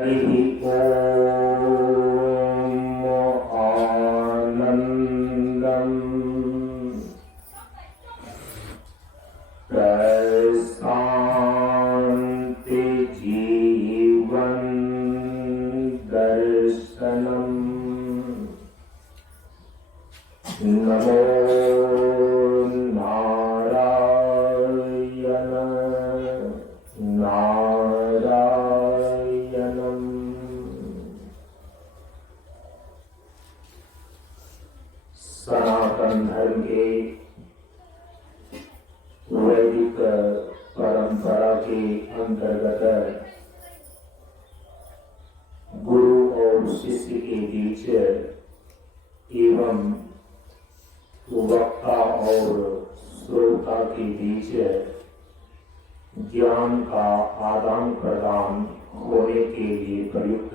हरि ओम आनंदम प्रशांति जीवन दर्शनम नमो नारायण नारायणम। सनातन धर्म के वैदिक परंपरा के अंतर्गत गुरु और शिष्य के बीच एवं वक्ता और श्रोता के बीच ज्ञान का आदान प्रदान होने के लिए प्रयुक्त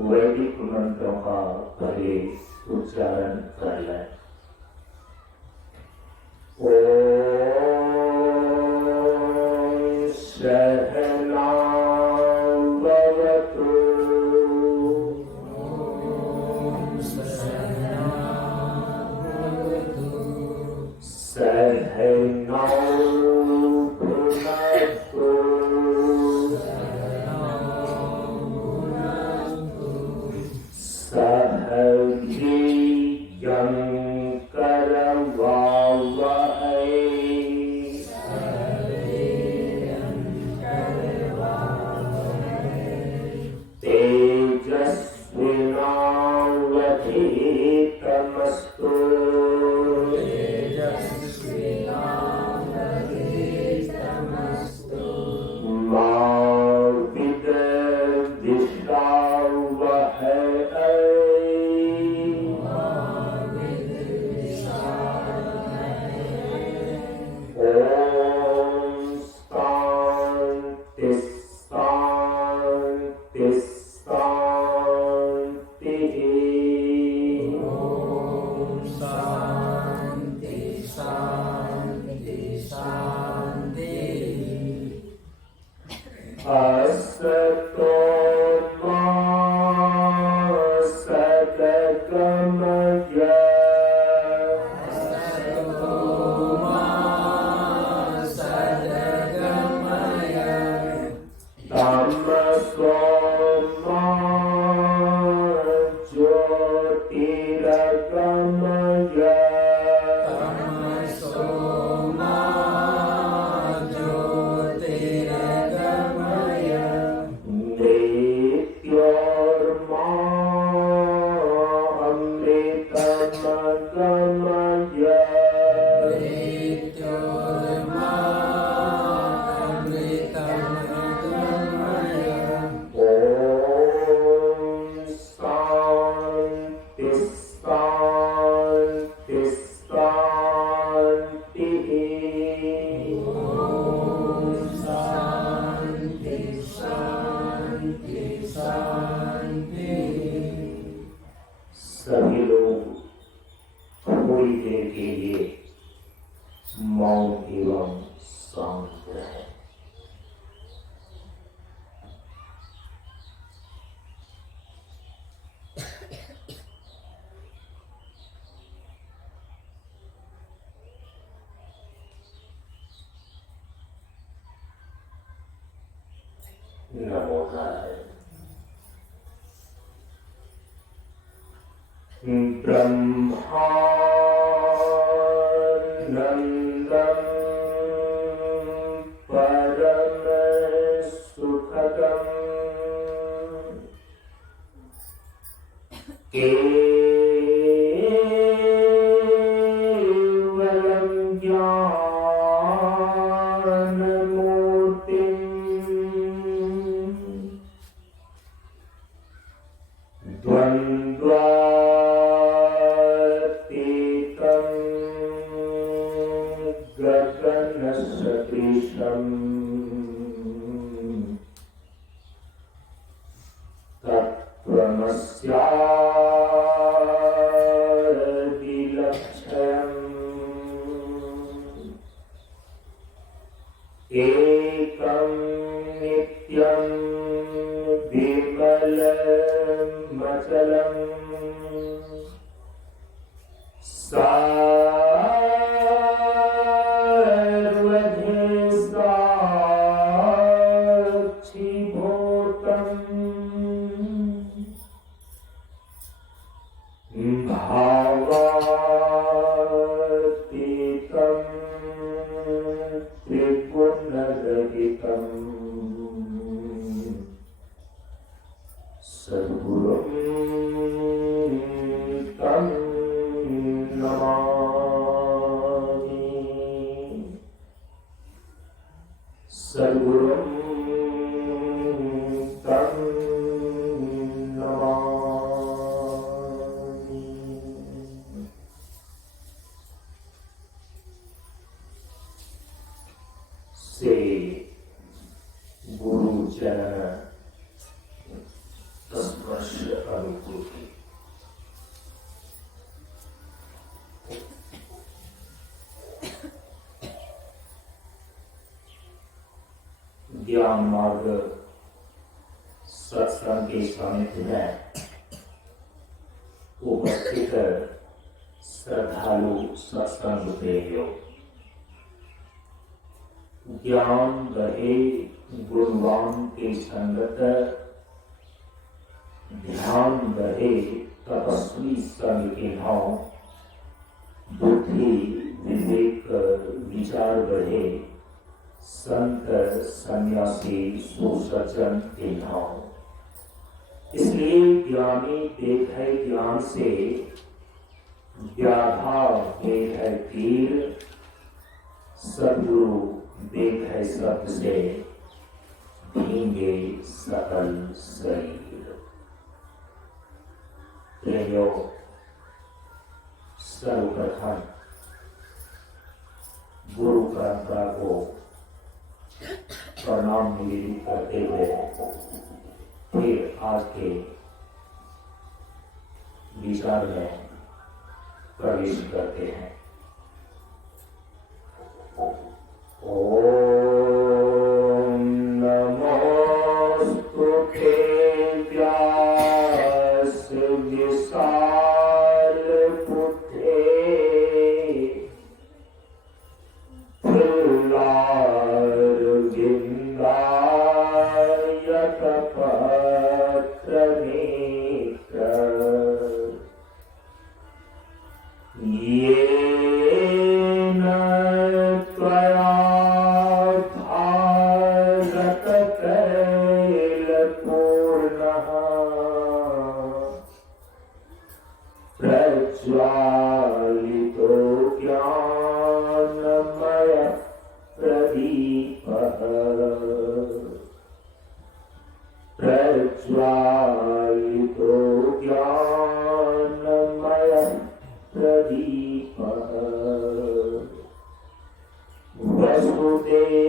वैदिक मंत्रों का पहले उच्चारण कर लें। ओम सहनावतु सहनौ भुनक्तु सह वीर्यं करवावहै तेजस्विनावधीतमस्तु मा विद्विषावहै ओम शांति शांति शांति। ओम शांति शांति शांति। असतो मा सद्गमय तमसो मा ज्योतिर्गमय मृत्योर्मा अमृतमगमय ओम शांति शांति शांति। ओम शांति शांति शांति। सभी लोग थोड़ी देर के लिए मौन एवं शांत रहे। नमो नारायण। ब्रह्मानंदं परम सुखदं केवलं ज्ञानमूर्तिं द्वन्द्वातीतं गगनसदृशं तत्त्वमस्यादिलक्ष्यम् एकं नित्यं विमलमचलम् सर्वधीसाक्षिभूतम् भावातीतम् त्रिगुणरहितम् सद्गुरुं तं नमामि। सद्गुरुं तं नमामि। से गुरुजन स्पर्श अनुभूति। ज्ञान मार्ग सत्संग के सानिध्य में उपस्थित श्रद्धालु सत्संग प्रेमियों, ज्ञान रहे गुणवान के संगत, ध्यान रहे तपस्वी संग के नाव, बुद्धि विवेक विचार रहे संत सन्यासी सुसज्जन के नाव। इसलिए ज्ञानी देखे ज्ञान से, व्याधा देखे तीर, सद्गुरु देखे शब्द से भींगे सकल शरीर। प्रियो, सर्वप्रथम गुरु परंपरा को प्रणाम निवेदित करते हुए फिर आज के विचार में प्रवेश करते हैं। ओम नमोस्तुते व्यास विशाल बुद्धे फुल्लारविन्दायतपत्रनेत्र येन त्वया भारततैलपूर्णः प्रज्वालितो ज्ञानमय प्रदीपः प्रज्वालितो ज्ञानमय प्रदीपः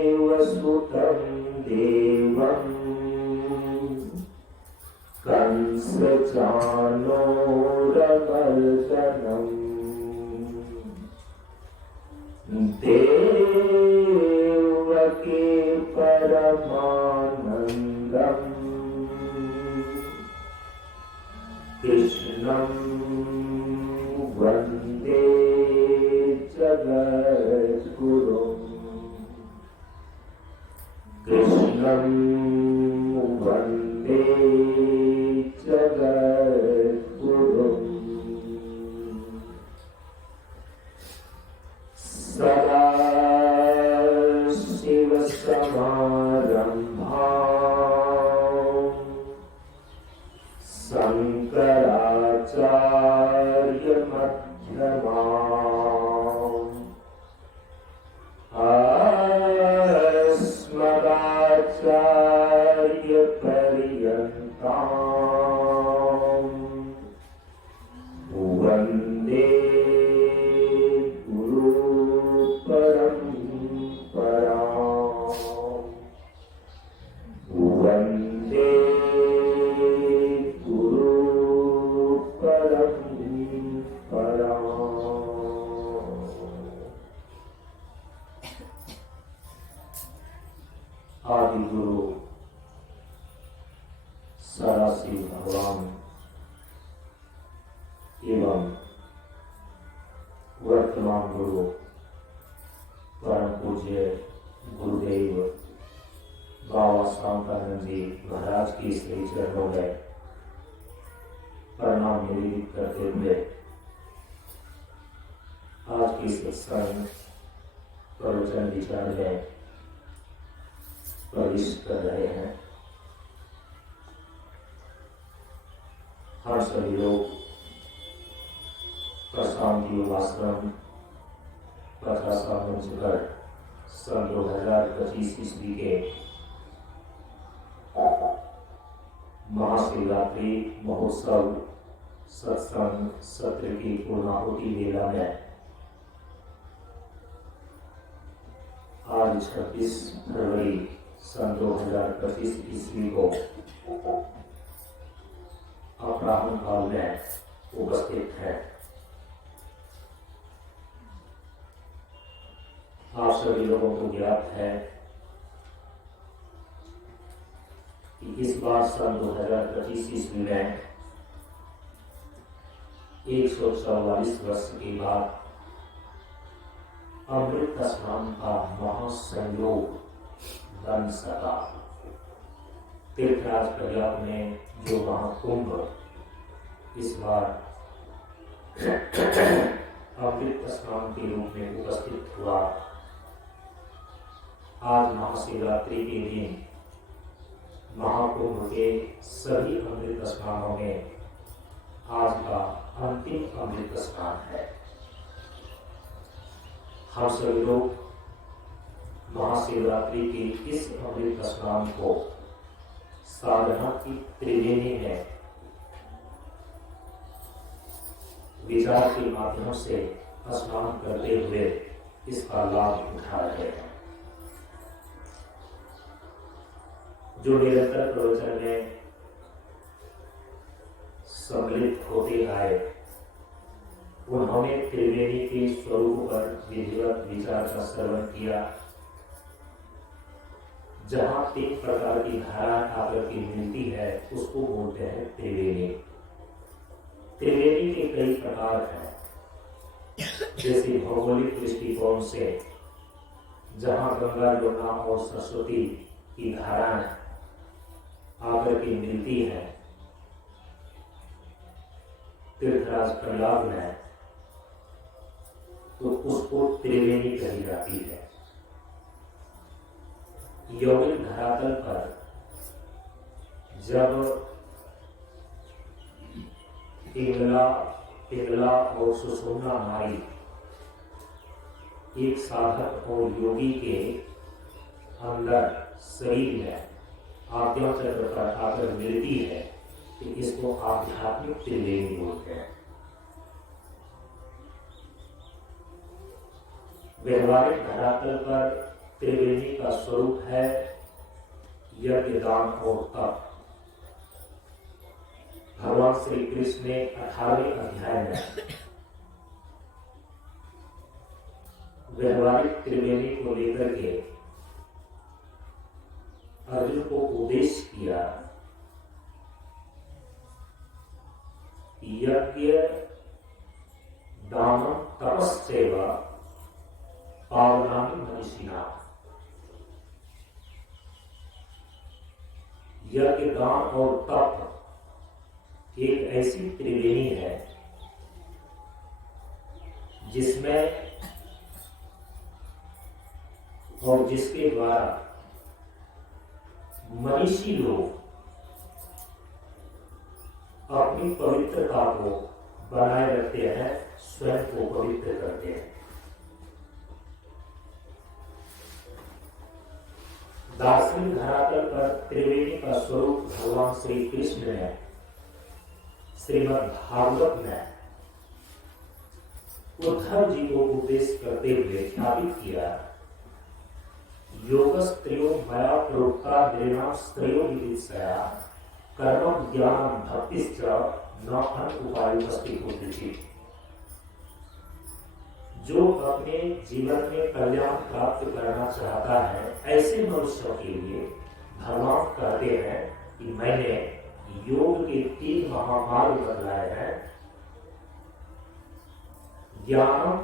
वसुदेवसुतं देवम् कंसचाणूरमर्दनम् देवकी परमानन्दम् कृष्णं वन्दे जगद्गुरुम्। कृष्णं वन्दे जगद्गुरुम्। सदा शिवसमारम्भाम् शङ्कराचार्यमध्यमाम् अस्मदाचार्यपर्यन्ताम् वन्दे गुरुपरम्पराम्। वन्दे आदि गुरु सदाशिव भगवान एवं वर्तमान गुरु परम पूज्य गुरुदेव बाबा शांतानंद जी महाराज की श्री चरणों में प्रणाम निवेदित करते हुए आज की सत्संग प्रवचन विचार में प्रवेश कर रहे हैं। हम सभी लोग प्रशांति आश्रम 50 मंच पर सन 2025 ईस्वी के महाशिवरात्रि महोत्सव सत्संग सत्र की पूर्णाहुति वेला में आज 26 फरवरी सन 2025 ईस्वी को अपराह्न काल में उपस्थित है। आप सभी लोगों को ज्ञात है कि इस बार सन 2025 ईस्वी में 144 वर्ष के बाद अमृत स्नान का महासंयोग बन सका। तीर्थराज प्रयाग में जो महाकुंभ इस बार अमृत स्नान के रूप में उपस्थित हुआ, आज महाशिवरात्रि के दिन महाकुंभ के सभी अमृत स्नानों में आज का अंतिम अमृत स्नान है। हम सभी लोग महाशिवरात्रि के इस अमृत स्नान को साधना की त्रिवेणी में विचार के माध्यम से स्नान करते हुए इसका लाभ उठा रहे हैं। जो निरंतर प्रवचन में सम्मिलित होते आए, उन्होंने त्रिवेणी के स्वरूप पर विधिवत विचार का श्रवण किया। जहां 3 प्रकार की धारा आकर के मिलती है उसको बोलते हैं त्रिवेणी। त्रिवेणी के कई प्रकार हैं। जैसे भौगोलिक दृष्टिकोण से जहां गंगा यमुना और सरस्वती की धाराएं आकर के मिलती है, तीर्थराज प्रयाग में, तो उसको त्रिवेणी कही जाती है। यौगिक धरातल पर जब पिंगला और सुषुम्ना नाड़ी एक साधक और योगी के अंदर शरीर में आज्ञा चक्र पर आकर मिलती है कि इसको आध्यात्मिक त्रिवेणी बोलते हैं। व्यवहारिक धरातल पर त्रिवेणी का स्वरूप है यज्ञ, दान और तप। भगवान श्री कृष्ण ने 18वें अध्याय में व्यवहारिक त्रिवेणी को लेकर के अर्जुन को उपदेश किया। यज्ञ, दान, तपस्सेव पावनानि मनीषिणाः। यज्ञ, दान और तप एक ऐसी त्रिवेणी है जिसमें और जिसके द्वारा मनीषी लोग अपनी पवित्रता को बनाए रखते हैं, स्वयं को पवित्र करते हैं। दार्शनिक धरातल पर त्रिवेणी का स्वरूप भगवान श्री कृष्ण ने श्रीमद् भागवत में उद्धव जी को उपदेश करते हुए स्थापित किया। योगस्त्रियो मया प्रोक्ता नृणां स्त्रियो विदित्सया कर्म ज्ञान भक्तिश्च न अनुपायुस्ति होती। जो अपने जीवन में कल्याण प्राप्त करना चाहता है, ऐसे मनुष्यों के लिए भगवान कहते हैं कि मैंने योग के 3 महामार्ग बतलाए हैं। ज्ञानम,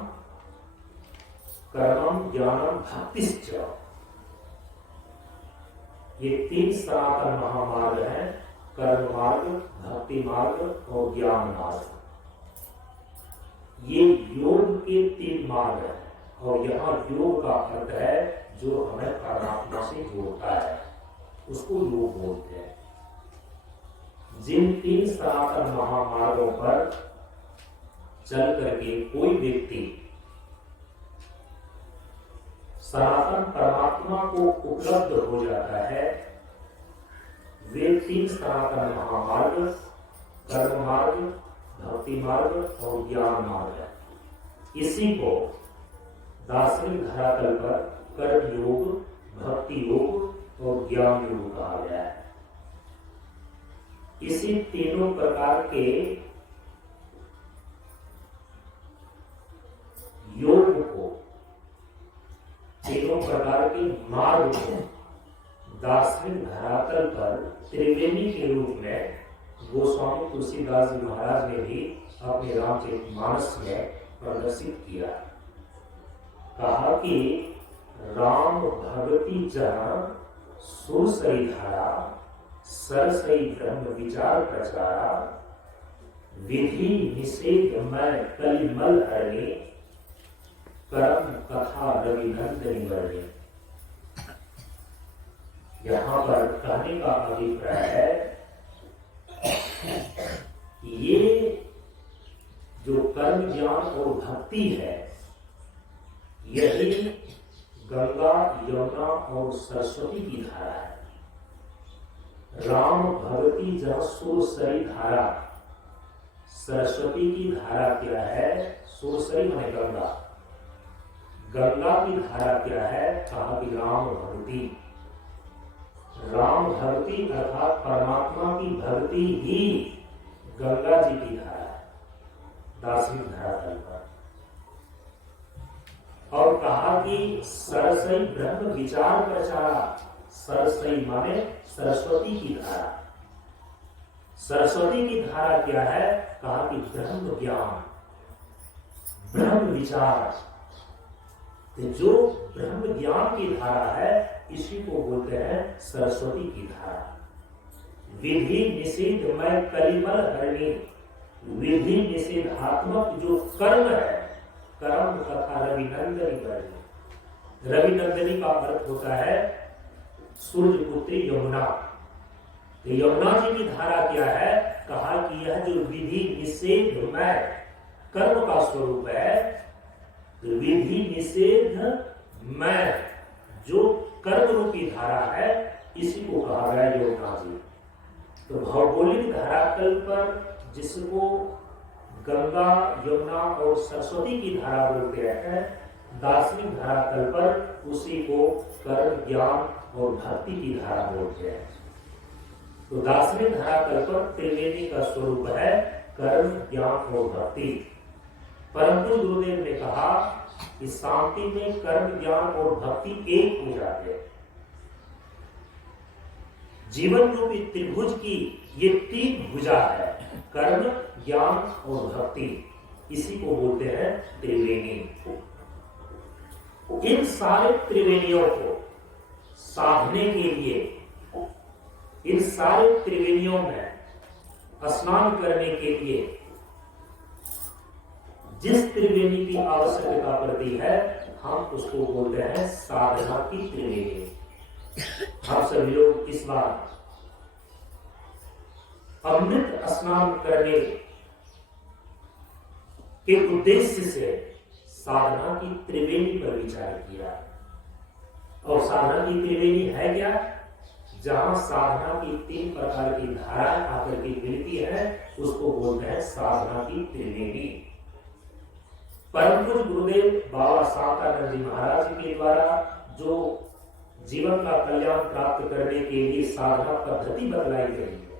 कर्मम, ज्ञानम, भक्तिश्च। ये 3 सनातन महामार्ग हैं, कर्म मार्ग, भक्ति मार्ग और ज्ञान मार्ग। ये योग के 3 मार्ग हैं और यहाँ योग का अर्थ है जो हमें परमात्मा से जोड़ता है, उसको योग बोलते हैं। जिन 3 सनातन महामार्गों पर चल करके कोई व्यक्ति सनातन परमात्मा को उपलब्ध हो जाता है, वे 3 सनातन महामार्ग, कर्म मार्ग, भक्ति मार्ग और ज्ञान मार्ग है। इसी को दार्शनिक धरातल पर कर्म योग, भक्ति योग और ज्ञान योग कहा गया है। इसी तीनों प्रकार के योग को, तीनों प्रकार के मार्ग को दार्शनिक धरातल पर त्रिवेणी के रूप में गोस्वामी तुलसीदास जी महाराज ने भी अपने रामचरितमानस में प्रदर्शित किया। कहा कि राम भगति जन सुरसई धारा, सरसई ब्रह्म विचार प्रचारा, विधि निषेध मैं कलिमल हरणी, कर्म कथा रविनंदनी वर्णी। यहाँ पर कहने का अभिप्राय है ये जो कर्म, ज्ञान और भक्ति है, यही गंगा, यमुना और सरस्वती की धारा है। राम भगति जहाँ सुरसरी धारा, सरस्वती की धारा क्या है? सुरसरी माने गंगा। गंगा की धारा क्या है? कहा कि राम भक्ति। राम भक्ति अर्थात परमात्मा की भक्ति ही गंगा जी की धारा है, दार्शनिक धरातल पर। और कहा कि सरसई ब्रह्म विचार प्रचारा। सरसई माने सरस्वती की धारा। सरस्वती की धारा क्या है? कहा कि ब्रह्म ज्ञान, ब्रह्म विचार। तो जो ब्रह्म ज्ञान की धारा है, इसी को बोलते हैं सरस्वती की धारा। विधि निषेध मैं कलिमल हरणी। विधि निषेधात्मक जो कर्म है, कर्म तथा रविनंदनी वर्णी। रविनंदनी का अर्थ होता है सूर्य पुत्री यमुना। तो यमुना जी की धारा क्या है? कहा कि यह जो विधि निषेध मैं कर्म का स्वरूप है, तो विधि निषेध मैं जो कर्म रूपी धारा है, इसी को कहा गया यमुना जी। तो भौगोलिक धरातल पर जिसको गंगा, यमुना और सरस्वती की धारा बोलते हैं, दार्शनिक धरातल पर उसी को कर्म, ज्ञान और भक्ति की धारा बोलते हैं। तो दार्शनिक धरातल पर त्रिवेणी का स्वरूप है कर्म, ज्ञान और भक्ति। परंतु गुरुदेव ने कहा कि शांति में कर्म, ज्ञान और भक्ति एक हो जाते हैं। जीवन रूपी त्रिभुज की ये 3 भुजा है, कर्म, ज्ञान और भक्ति। इसी को बोलते हैं त्रिवेणी। इन सारे त्रिवेणियों को साधने के लिए, इन सारे त्रिवेणियों में स्नान करने के लिए जिस त्रिवेणी की आवश्यकता पड़ती है, हम उसको बोलते हैं साधना की त्रिवेणी। हम सभी लोग इस बार अमृत स्नान करने के उद्देश्य से साधना की त्रिवेणी पर विचार किया। और साधना की त्रिवेणी है क्या? जहां साधना की 3 प्रकार की धाराएं आकर के मिलती है, उसको बोलते हैं साधना की त्रिवेणी। परम पूज्य गुरुदेव बाबा शांतानंद जी महाराज के द्वारा जो जीवन का कल्याण प्राप्त करने के लिए साधना पद्धति बतलाई गई है,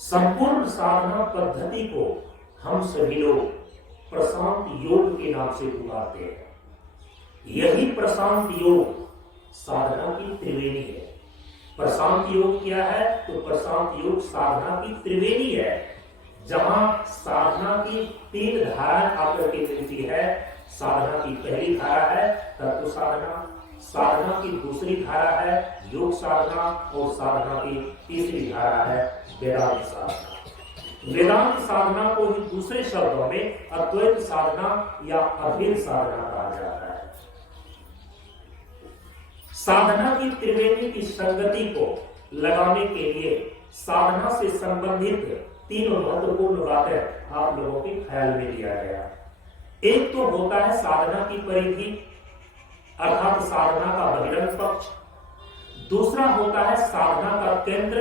संपूर्ण साधना पद्धति को हम सभी लोग प्रशांत योग के नाम से पुकारते हैं। यही प्रशांत योग साधना की त्रिवेणी है। प्रशांत योग क्या है? तो प्रशांत योग साधना की त्रिवेणी है, जहां साधना की 3 धाराएं आकर के मिलती है। साधना की पहली धारा है तत्व साधना, साधना की दूसरी धारा है योग साधना, और साधना की तीसरी धारा है वेदांत साधना। वेदांत साधना को ही दूसरे शब्दों में अद्वैत साधना या अभेद साधना कहा जाता है। साधना की त्रिवेणी की संगति को लगाने के लिए साधना से संबंधित 3 महत्वपूर्ण बातें आप लोगों के ख्याल में लिया गया। एक तो होता है साधना की परिधि, अर्थात साधना का बहिरंग पक्ष। दूसरा होता है साधना का केंद्र,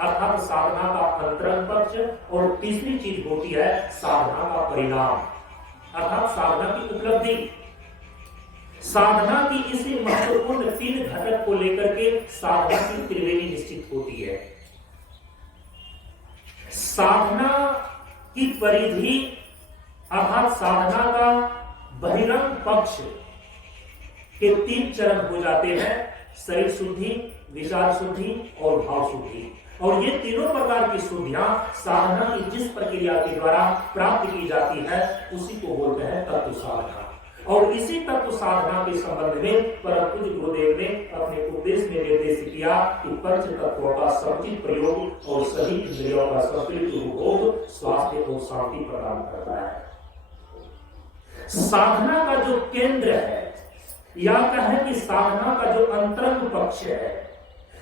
अर्थात साधना का अंतरंग पक्ष। और तीसरी चीज होती है साधना का परिणाम, अर्थात साधना की उपलब्धि। साधना की इसी महत्वपूर्ण 3 घटक को लेकर के साधना की त्रिवेणी निश्चित होती है। साधना की परिधि अर्थात साधना का बहिरंग पक्ष के 3 चरण हो जाते हैं, शरीर शुद्धि, विचार शुद्धि और भाव शुद्धि। और ये तीनों प्रकार की शुद्धियां साधना की जिस प्रक्रिया के द्वारा प्राप्त की जाती है उसी को बोलते हैं तत्व साधना। और इसी तत्व साधना के संबंध में परम पूज्य गुरुदेव ने अपने उपदेश में निर्देश किया कि पंच तत्वों का समुचित प्रयोग और सभी इंद्रियों का संतुलित उपभोग स्वास्थ्य को शांति प्रदान करता है। साधना का जो केंद्र है या कहें कि साधना का जो अंतरंग पक्ष है,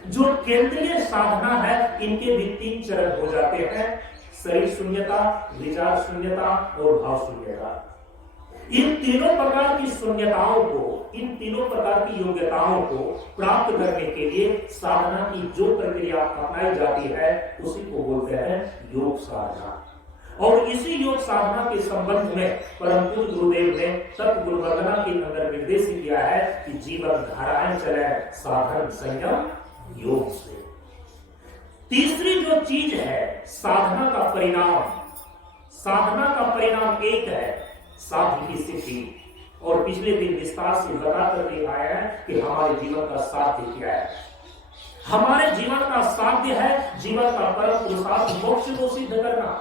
जो केंद्रीय साधना है, इनके भी 3 चरण हो जाते हैं, शरीर शून्यता, विचार शून्यता और भाव शून्यता। इन तीनों प्रकार की शून्यताओं को, इन तीनों प्रकार की योग्यताओं को प्राप्त करने के लिए साधना की जो प्रक्रिया अपनाई जाती है उसी को बोलते हैं योग साधना। और इसी योग साधना के संबंध में परम पूज्य गुरुदेव ने तत्व गुरु वंदना के अंदर निर्देश किया है कि जीवन धाराएं चले साधन संयम योग से। तीसरी जो चीज है साधना का परिणाम, साधना का परिणाम एक है साध्य की स्थिति। और पिछले दिन विस्तार से बता करके आया है कि हमारे जीवन का साध्य क्या है। हमारे जीवन का साध्य है जीवन का परम पुरुषार्थ मोक्ष को सिद्ध करना।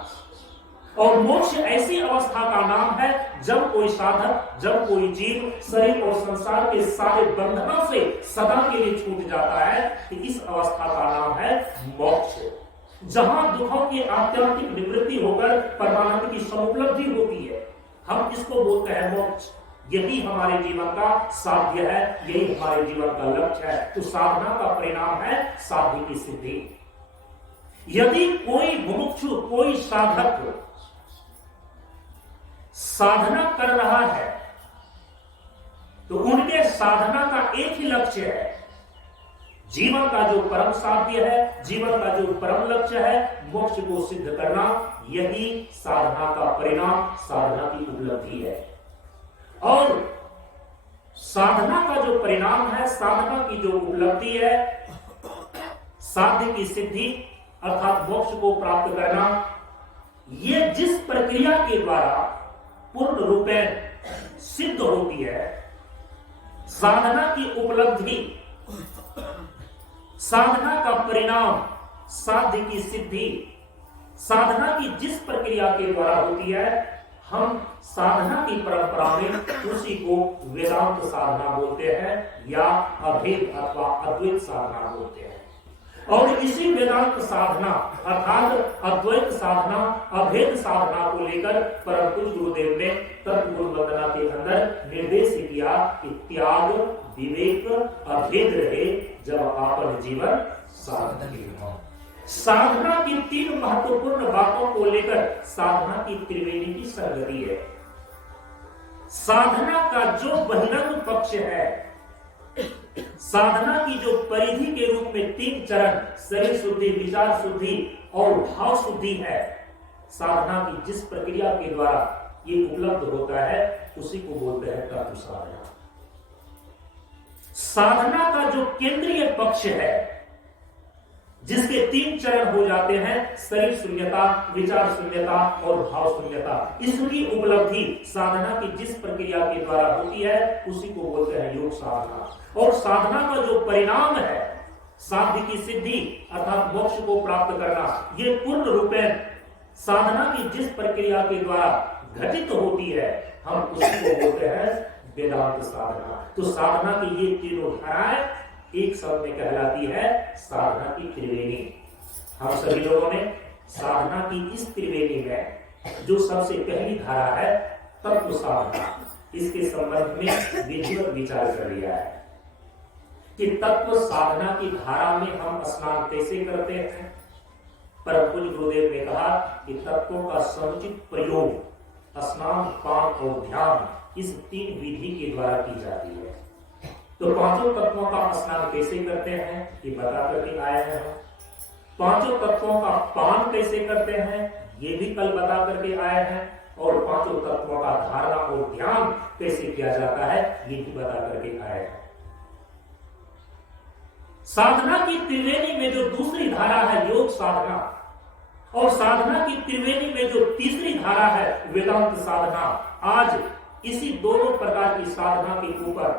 और मोक्ष ऐसी अवस्था का नाम है जब कोई साधक, जब कोई जीव शरीर और संसार के सारे बंधनों से सदा के लिए छूट जाता है, कि इस अवस्था का नाम है मोक्ष, जहां दुखों की आत्यंतिक निवृत्ति होकर परमानंद की समुपलब्धि होती है। हम इसको बोलते हैं मोक्ष। यही हमारे जीवन का साध्य है, यही हमारे जीवन का लक्ष्य है। तो साधना का परिणाम है साध्य की सिद्धि। यदि कोई मुमुक्षु, कोई साधक साधना कर रहा है तो उनके साधना का एक ही लक्ष्य है, जीवन का जो परम साध्य है, जीवन का जो परम लक्ष्य है, मोक्ष को सिद्ध करना। यही साधना का परिणाम, साधना की उपलब्धि है। और साधना का जो परिणाम है, साधना की जो उपलब्धि है, साध्य की सिद्धि अर्थात मोक्ष को प्राप्त करना, ये जिस प्रक्रिया के द्वारा पूर्ण रूपेण सिद्ध होती है, साधना की उपलब्धि, साधना का परिणाम, साध्य की सिद्धि, साधना की जिस प्रक्रिया के द्वारा होती है, हम साधना की परंपरा में उसी को वेदांत साधना बोलते हैं या अभेद अथवा अद्वैत साधना बोलते हैं। और इसी वेदांत साधना अर्थात अद्वैत साधना, अभेद साधना को लेकर परम पूज्य गुरुदेव ने तत्व गुरु वंदना के अंदर निर्देश किया कि त्याग विवेक अभेद रहे जब आपन जीवन साधन हो। साधना की 3 महत्वपूर्ण बातों को लेकर साधना की त्रिवेणी की संगति है। साधना का जो बहिरंग पक्ष है, साधना की जो परिधि के रूप में 3 चरण शरीर शुद्धि, विचार शुद्धि और भाव शुद्धि है, साधना की जिस प्रक्रिया के द्वारा ये उपलब्ध होता है उसी को बोलते हैं तत्व साधना। साधना का जो केंद्रीय पक्ष है, जिसके 3 चरण हो जाते हैं, शरीर शून्यता, विचार शून्यता और भाव शून्यता, इसकी उपलब्धि साधना की जिस प्रक्रिया के द्वारा होती है उसी को बोलते हैं योग साधना। और साधना का जो परिणाम है, साध्य की सिद्धि अर्थात मोक्ष को प्राप्त करना, ये पूर्ण रूपेण साधना की जिस प्रक्रिया के द्वारा घटित होती है, हम उसको बोलते हैं वेदांत साधना। तो साधना की ये तीनों धाराएं एक शब्द में कहलाती है साधना की त्रिवेणी। हम सभी लोगों ने साधना की इस त्रिवेणी में जो सबसे पहली धारा है तत्व साधना, इसके संबंध में विधिवत विचार कर लिया है कि तत्व साधना की धारा में हम स्नान कैसे करते हैं। परम पूज्य गुरुदेव ने कहा कि तत्वों का समुचित प्रयोग स्नान, पान और ध्यान इस 3 विधि के द्वारा की जाती है। तो पांचों तत्वों का स्नान कैसे करते हैं ये बता करके आए हैं हम। पांचों तत्वों का पान कैसे करते हैं ये भी कल बता करके आए हैं। और पांचों तत्वों का धारणा और ध्यान कैसे किया जाता है ये भी बता करके आए हैं। साधना की त्रिवेणी में जो दूसरी धारा है योग साधना, और साधना की त्रिवेणी में जो तीसरी धारा है वेदांत साधना, आज इसी दोनों प्रकार की साधना के ऊपर,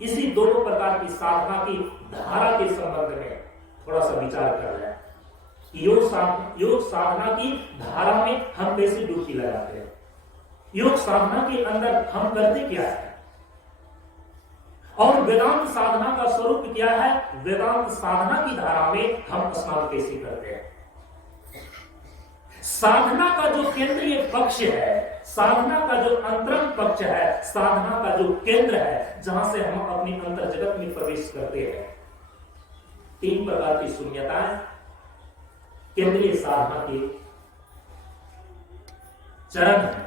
इसी दोनों प्रकार की साधना की धारा के संबंध में थोड़ा सा विचार कर रहे हैं। योग साधना की धारा में हम कैसे डुबकी लगाते हैं, योग साधना के अंदर हम करते क्या है, और वेदांत साधना का स्वरूप क्या है, वेदांत साधना की धारा में हम स्नान कैसे करते हैं। साधना का जो केंद्रीय पक्ष है, साधना का जो अंतरंग पक्ष है, साधना का जो केंद्र है, जहां से हम अपनी अंतर जगत में प्रवेश करते हैं, 3 प्रकार की शून्यताएं केंद्रीय साधना के चरण है।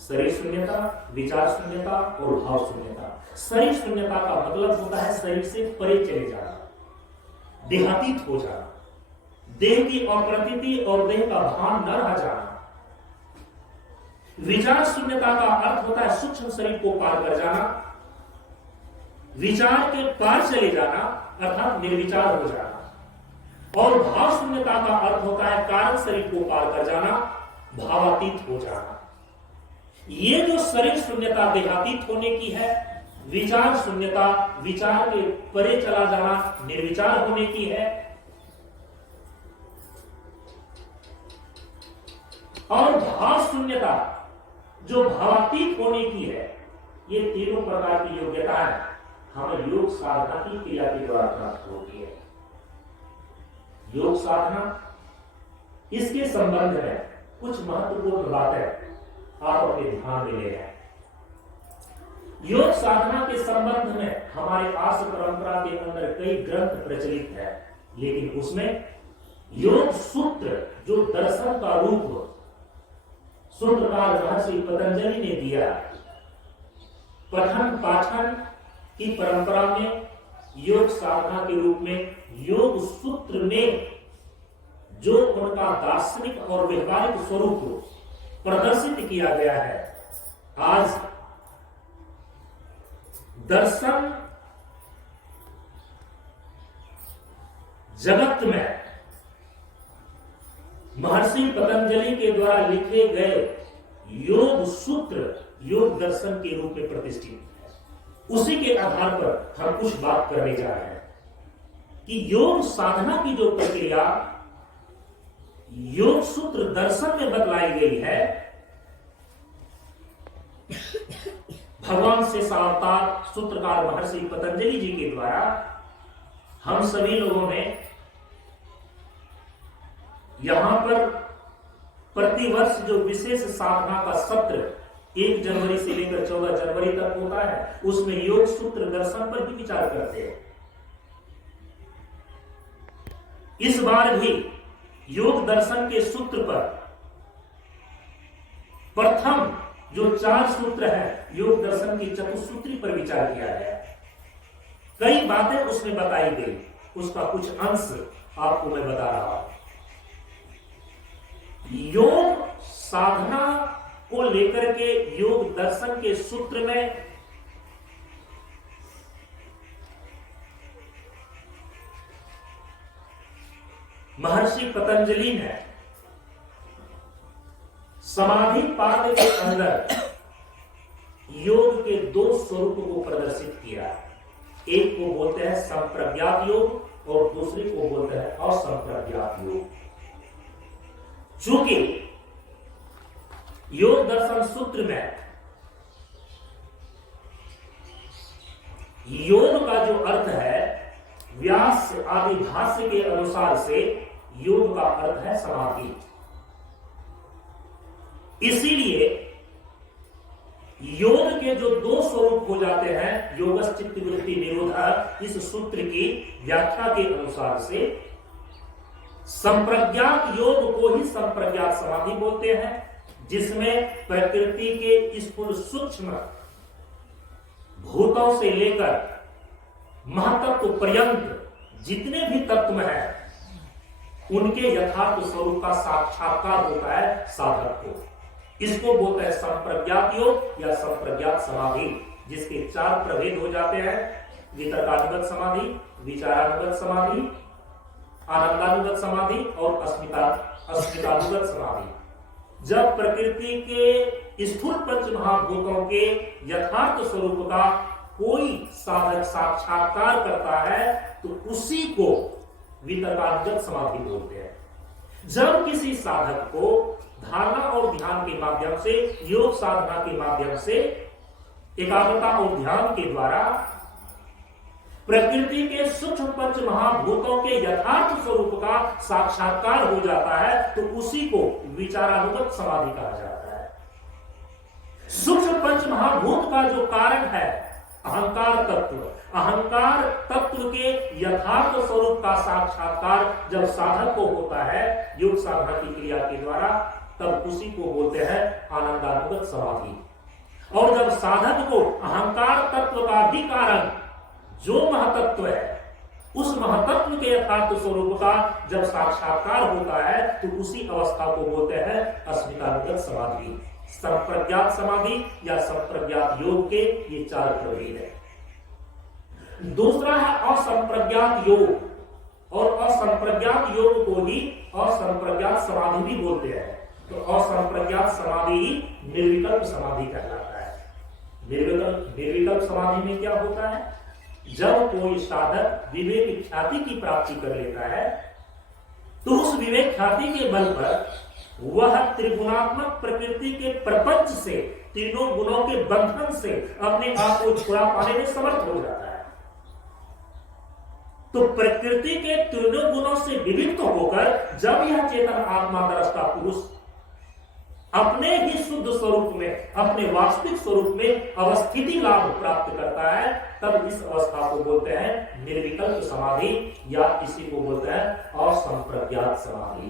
शरीर शून्यता, विचार शून्यता और भाव शून्यता। शरीर शून्यता का मतलब होता है शरीर से परे चले जाना, देहातीत हो जाना, देह की अप्रतीति और देह का भान न रह जाना। विचार शून्यता का अर्थ होता है सूक्ष्म शरीर को पार कर जाना, विचार के पार चले जाना अर्थात निर्विचार हो जाना। और भाव शून्यता का अर्थ होता है कारण शरीर को पार कर जाना, भावातीत हो जाना। ये जो शरीर शून्यता देहातीत होने की है, विचार शून्यता विचार के परे चला जाना, निर्विचार होने की है, और भाव शून्यता जो भावातीत होने की है, ये तीनों प्रकार की योग्यताएं हमें योग साधना की क्रिया के द्वारा प्राप्त होती है। योग साधना, इसके संबंध में कुछ महत्वपूर्ण बातें आप अपने ध्यान में ले आए। योग साधना के संबंध में हमारे आर्ष परंपरा के अंदर कई ग्रंथ प्रचलित है, लेकिन उसमें योग सूत्र जो दर्शन का रूप सूत्रकार महर्षि पतंजलि ने दिया, पठन पाठन की परंपरा में योग साधना के रूप में योग सूत्र में जो उनका दार्शनिक और व्यवहारिक स्वरूप प्रदर्शित किया गया है, आज दर्शन जगत में महर्षि पतंजलि के द्वारा लिखे गए योग सूत्र योग दर्शन के रूप में प्रतिष्ठित है। उसी के आधार पर हम कुछ बात करने जा रहे हैं कि योग साधना की जो प्रक्रिया योग सूत्र दर्शन में बतलाई गई है, भगवान से अवतार सूत्रकार महर्षि पतंजलि जी के द्वारा हम सभी लोगों ने यहां पर प्रतिवर्ष जो विशेष साधना का सत्र 1 जनवरी से लेकर 14 जनवरी तक होता है, उसमें योग सूत्र दर्शन पर भी विचार करते हैं। इस बार भी योग दर्शन के सूत्र पर प्रथम जो 4 सूत्र है योग दर्शन की चतुसूत्री पर विचार किया गया। कई बातें उसमें बताई गई, उसका कुछ अंश आपको मैं बता रहा हूं। योग साधना को लेकर के योग दर्शन के सूत्र में महर्षि पतंजलि ने समाधि पाद के अंदर योग के 2 स्वरूप को प्रदर्शित किया। एक को बोलते हैं संप्रज्ञात योग और दूसरे को बोलते हैं असंप्रज्ञात योग। चूंकि योग दर्शन सूत्र में योग का जो अर्थ है, व्यास आदि भाष्य के अनुसार से योग का अर्थ है समाधि। इसीलिए योग के जो दो स्वरूप हो जाते हैं, योगश्चित्त वृत्ति निरोध, इस सूत्र की व्याख्या के अनुसार से संप्रज्ञात योग को ही संप्रज्ञात समाधि बोलते हैं, जिसमें प्रकृति के स्थूल सूक्ष्म भूतों से लेकर महतत्व पर्यंत जितने भी तत्व हैं, उनके यथार्थ स्वरूप का साक्षात्कार होता है साधक को। इसको बोलते हैं संप्रज्ञात योग या संप्रज्ञात समाधि, जिसके 4 प्रभेद हो जाते हैं: वितर्कानुगत समाधि, विचारानुगत समाधि, आनंदानुगत समाधि और अस्मितानुगत समाधि। जब प्रकृति के स्थूल पंच महाभूतों के यथार्थ स्वरूप का कोई साधक साक्षात्कार करता है तो उसी को वितर्कानुगत समाधि बोलते हैं। जब किसी साधक को धारणा और ध्यान के माध्यम से, योग साधना के माध्यम से, एकाग्रता और ध्यान के द्वारा प्रकृति के सूक्ष्म पंच महाभूतों के यथार्थ स्वरूप का साक्षात्कार हो जाता है तो उसी को विचारानुगत समाधि कहा जाता है। सूक्ष्म पंच महाभूत का जो कारण है अहंकार तत्व, अहंकार तत्व के यथार्थ स्वरूप का साक्षात्कार जब साधक को होता है योग साधना की क्रिया के द्वारा, तब उसी को बोलते हैं आनंदानुगत समाधि। और जब साधक को अहंकार तत्व का भी कारण जो महतत्व है, उस महतत्व के यथार्थ स्वरूप का जब साक्षात्कार होता है तो उसी अवस्था को बोलते हैं अस्मितानुगत समाधि। संप्रज्ञात समाधि या संप्रज्ञात योग के ये 4 प्रभेद है। दूसरा है असंप्रज्ञात योग, और असंप्रज्ञात योग को ही असंप्रज्ञात समाधि भी बोलते हैं। तो असंप्रज्ञात समाधि ही निर्विकल्प समाधि कहलाता है। निर्विकल्प समाधि में क्या होता है? जब कोई साधक विवेक ख्याति की प्राप्ति कर लेता है तो उस विवेक ख्याति के बल पर वह त्रिगुणात्मक प्रकृति के प्रपंच से, तीनों गुणों के बंधन से अपने आप को छुड़ा पाने में समर्थ हो जाता है। तो प्रकृति के तीनों गुणों से विविक्त होकर जब यह चेतन आत्मा दृष्टा पुरुष अपने ही शुद्ध स्वरूप में, अपने वास्तविक स्वरूप में अवस्थिति लाभ प्राप्त करता है, तब इस अवस्था को बोलते हैं निर्विकल्प समाधि या इसी को बोलते हैं असंप्रज्ञात समाधि।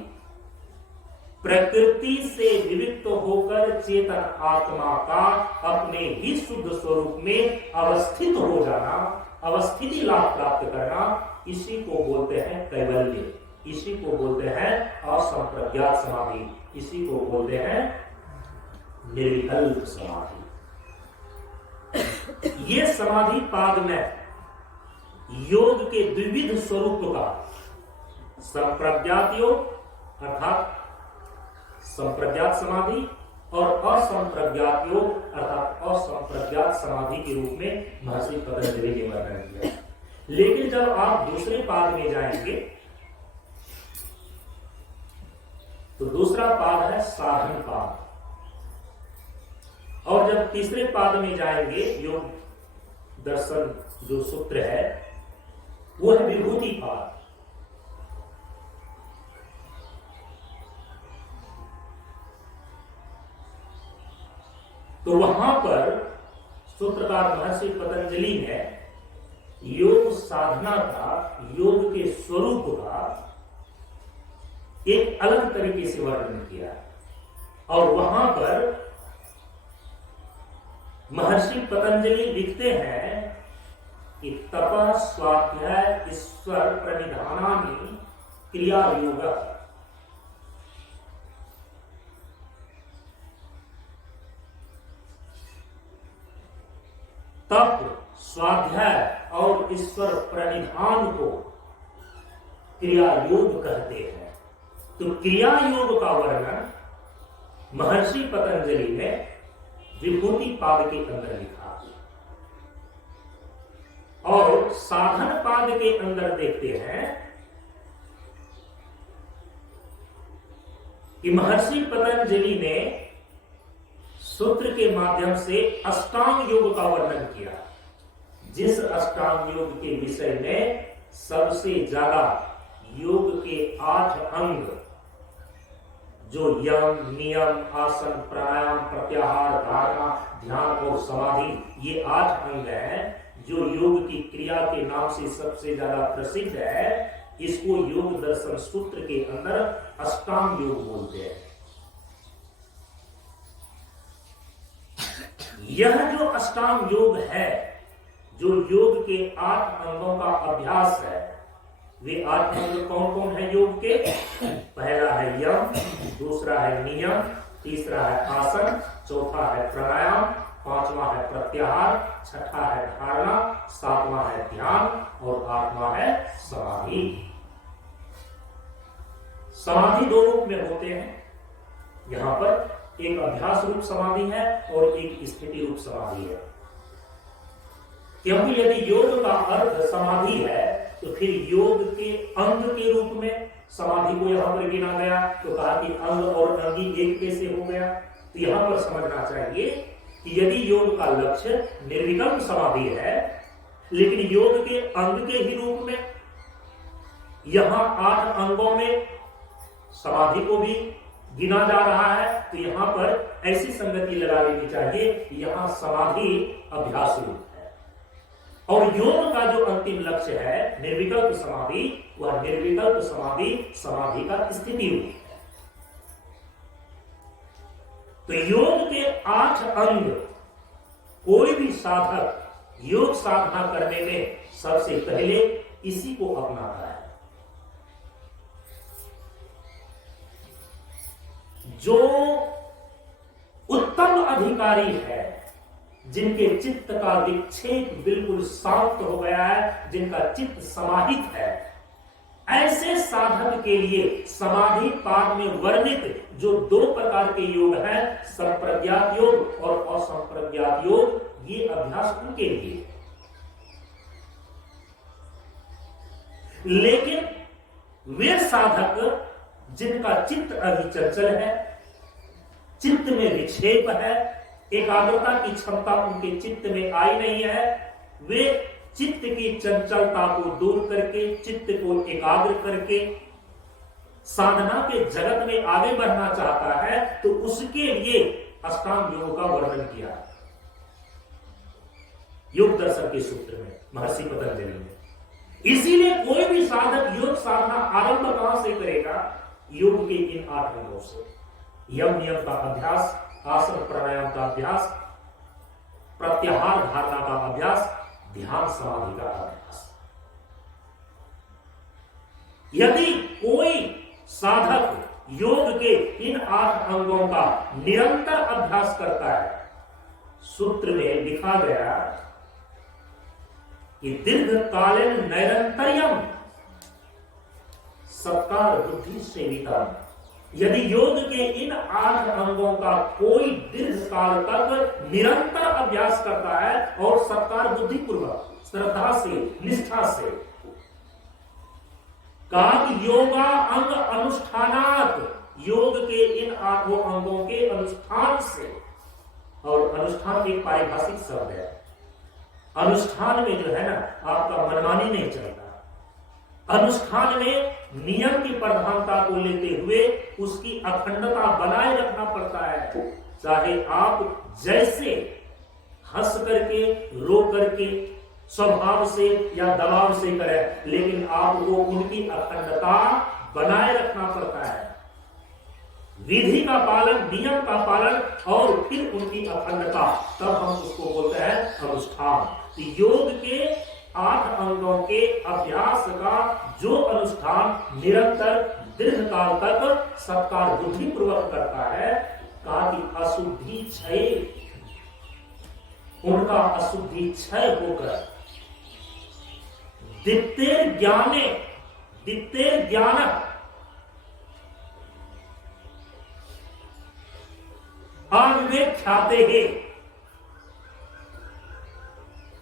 प्रकृति से विविक्त होकर चेतन आत्मा का अपने ही शुद्ध स्वरूप में अवस्थित हो जाना, अवस्थिति लाभ प्राप्त करना, इसी को बोलते हैं कैवल्य, इसी को बोलते हैं असंप्रज्ञात समाधि, इसी को बोलते हैं निर्विकल्प समाधि। ये समाधि पाद में योग के द्विविध स्वरूप का संप्रज्ञात योग अर्थात संप्रज्ञात समाधि और असंप्रज्ञात योग अर्थात असंप्रज्ञात समाधि के रूप में महर्षि पतंजलि ने वर्णन किया। लेकिन जब आप दूसरे पाद में जाएंगे तो दूसरा पाद है साधन पाद, और जब तीसरे पाद में जाएंगे योग दर्शन जो सूत्र है वो है विभूति पाद। तो वहां पर सूत्रकार महर्षि पतंजलि ने योग साधना का, योग के स्वरूप का एक अलग तरीके से वर्णन किया, और वहां पर महर्षि पतंजलि लिखते हैं कि तपः स्वाध्याय ईश्वर प्रणिधानानि क्रिया योग। तप, स्वाध्याय और ईश्वर प्रणिधान को क्रिया योग कहते हैं। तो क्रिया योग का वर्णन महर्षि पतंजलि ने विभूति पाद के अंदर लिखा, और साधन पाद के अंदर देखते हैं कि महर्षि पतंजलि ने सूत्र के माध्यम से अष्टांग योग का वर्णन किया। जिस अष्टांग योग के विषय में सबसे ज्यादा योग के 8 अंग, जो यम, नियम, आसन, प्राणायाम, प्रत्याहार, धारणा, ध्यान और समाधि, ये 8 अंग हैं जो योग की क्रिया के नाम से सबसे ज्यादा प्रसिद्ध है। इसको योग दर्शन सूत्र के अंदर अष्टांग योग बोलते हैं। यह जो अष्टांग योग है, जो योग के 8 अंगों का अभ्यास है, वे 8 अंग कौन कौन है योग के? पहला है यम, दूसरा है नियम, तीसरा है आसन, चौथा है प्राणायाम, पांचवा है प्रत्याहार, छठा है धारणा, सातवां है ध्यान और आठवां है समाधि। समाधि 2 रूप में होते हैं। यहां पर एक अभ्यास रूप समाधि है और एक स्थिति रूप समाधि है। क्योंकि यदि योग का अर्थ समाधि है तो फिर योग के अंग के रूप में समाधि को यहां पर गिना गया, तो कहा कि अंग और अंगी एक कैसे हो गया। तो यहां पर समझना चाहिए कि यदि योग का लक्ष्य निर्विकल्प समाधि है, लेकिन योग के अंग के ही रूप में यहां 8 अंगों में समाधि को भी गिना जा रहा है, तो यहां पर ऐसी संगति लगा लेनी चाहिए कि यहां समाधि अभ्यास रूप है और योग का जो अंतिम लक्ष्य है निर्विकल्प समाधि, वह निर्विकल्प समाधि समाधि का स्थिति रूप है। तो योग के 8 अंग कोई भी साधक योग साधना करने में सबसे पहले इसी को अपनाता है। जो उत्तम अधिकारी है, जिनके चित्त का विक्षेप बिल्कुल शांत हो गया है, जिनका चित्त समाहित है, ऐसे साधक के लिए समाधि पाद में वर्णित जो 2 प्रकार के योग हैं, संप्रज्ञात योग और असंप्रज्ञात योग, ये अभ्यास उनके लिए। लेकिन वे साधक जिनका चित्त अभी चंचल है, चित्त में विक्षेप है, एकाग्रता की क्षमता उनके चित्त में आई नहीं है, वे चित्त की चंचलता को दूर करके, चित्त को एकाग्र करके साधना के जगत में आगे बढ़ना चाहता है, तो उसके लिए अष्टांग योग का वर्णन किया योग दर्शन के सूत्र में महर्षि पतंजलि ने। इसीलिए कोई भी साधक योग साधना आरंभ कहां से करेगा? योग के इन 8 अंगों से। यम नियम का अभ्यास, आसन प्राणायाम का अभ्यास, प्रत्याहार धारणा का अभ्यास, ध्यान समाधि का अभ्यास। यदि कोई साधक योग के इन 8 अंगों का निरंतर अभ्यास करता है, सूत्र में लिखा गया कि दीर्घकालीन नैरंतर्यम सत्कार बुद्धि सेविता। यदि योग के इन 8 अंगों का कोई दीर्घ काल तक निरंतर अभ्यास करता है और सत्कार बुद्धि पूर्वक, श्रद्धा से, निष्ठा से, कहा कि योगा अंग अनुष्ठानात, योग के इन 8 अंगों के अनुष्ठान से। और अनुष्ठान एक पारिभाषिक शब्द है। अनुष्ठान में जो है ना, आपका मनमानी नहीं चलता। अनुष्ठान में नियम की प्रधानता को लेते हुए उसकी अखंडता बनाए रखना पड़ता है। चाहे आप जैसे हंस करके, रो करके, स्वभाव से या दबाव से करें, लेकिन आपको उनकी अखंडता बनाए रखना पड़ता है। विधि का पालन, नियम का पालन और फिर उनकी अखंडता, तब हम उसको बोलते हैं अनुष्ठान। तो योग के 8 अंगों के अभ्यास का जो अनुष्ठान निरंतर दीर्घ काल तक सत्कार बुद्धि पूर्वक करता है, कहा कि अशुद्धि क्षय, उनका अशुद्धि क्षय होकर दित्तेर ज्ञाने, दित्तेर ज्ञान, आनवे ख्याते हैं,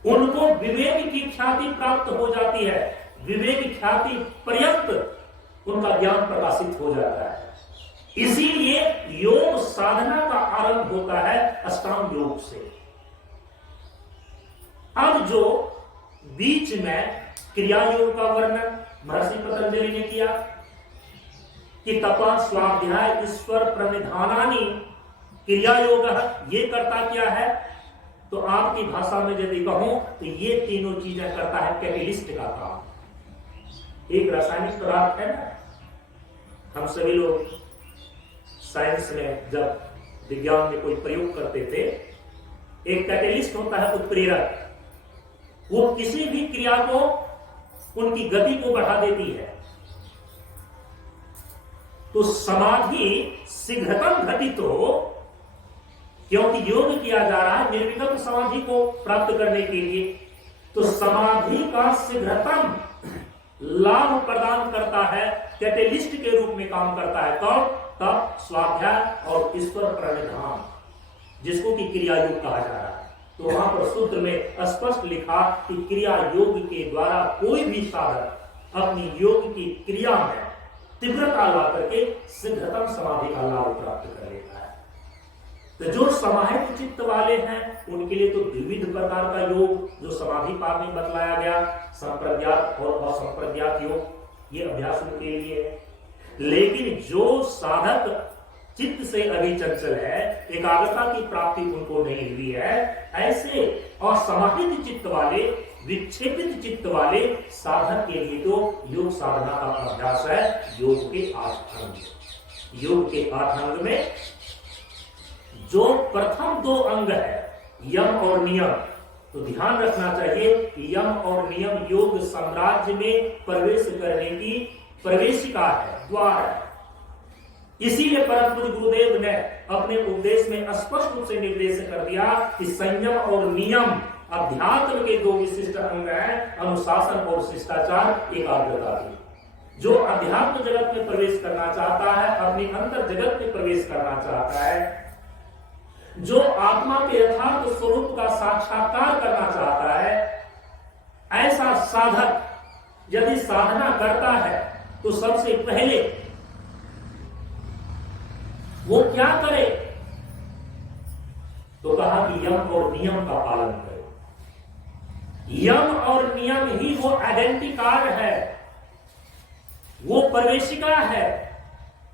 उनको विवेक की ख्याति प्राप्त हो जाती है, विवेक ख्याति पर्यंत उनका ज्ञान प्रकाशित हो जाता है। इसीलिए योग साधना का आरंभ होता है अष्टांग योग से। अब जो बीच में क्रिया योग का वर्णन महर्षि पतंजलि ने किया कि तपा स्वाध्याय ईश्वर प्रणिधानानि क्रिया योग, ये करता क्या है? तो आपकी भाषा में यदि कहूं तो ये तीनों चीजें करता है कैटेलिस्ट का काम। एक रासायनिक पदार्थ है ना, हम सभी लोग साइंस में जब विज्ञान में कोई प्रयोग करते थे, एक कैटेलिस्ट होता है उत्प्रेरक, वो किसी भी क्रिया को उनकी गति को बढ़ा देती है। तो समाधि शीघ्रतम घटित हो, क्योंकि योग किया जा रहा है निर्विकल्प समाधि को प्राप्त करने के लिए, तो समाधि का शीघ्रतम लाभ प्रदान करता है, कैटेलिस्ट के रूप में काम करता है। तब स्वाध्याय और ईश्वर प्रणिधान, जिसको कि क्रिया योग कहा जा रहा है। तो वहां पर सूत्र में स्पष्ट लिखा कि क्रिया योग के द्वारा कोई भी साधक अपनी योग की क्रिया में तीव्रता ला करके शीघ्रतम समाधि का लाभ प्राप्त कर लेता है। तो जो समाहित चित्त वाले हैं उनके लिए तो विविध प्रकार का योग जो समाधि पाद में बतलाया गया, संप्रज्ञात और असंप्रज्ञात योग, ये अभ्यास उनके लिए है। लेकिन जो साधक चित्त से अभी चंचल है, एकाग्रता की प्राप्ति उनको नहीं हुई है, ऐसे असमाहित चित्त वाले, विक्षेपित चित्त वाले साधक के लिए तो योग साधना का अभ्यास है योग के 8 अंग। योग के 8 अंग में जो प्रथम 2 अंग है यम और नियम, तो ध्यान रखना चाहिए कि यम और नियम योग साम्राज्य में प्रवेश करने की प्रवेशिका है, द्वार है। इसीलिए परम पूज्य गुरुदेव ने अपने उपदेश में स्पष्ट रूप से निर्देश कर दिया कि संयम और नियम अध्यात्म के 2 विशिष्ट अंग हैं, अनुशासन और शिष्टाचार, एकाग्रता की। जो अध्यात्म जगत में प्रवेश करना चाहता है, अपने अंतर जगत में प्रवेश करना चाहता है, जो आत्मा के यथार्थ स्वरूप का साक्षात्कार करना चाहता है, ऐसा साधक यदि साधना करता है तो सबसे पहले वो क्या करे? तो कहा कि यम और नियम का पालन करे। यम और नियम ही वो आइडेंटिटी कार्ड है, वो प्रवेशिका है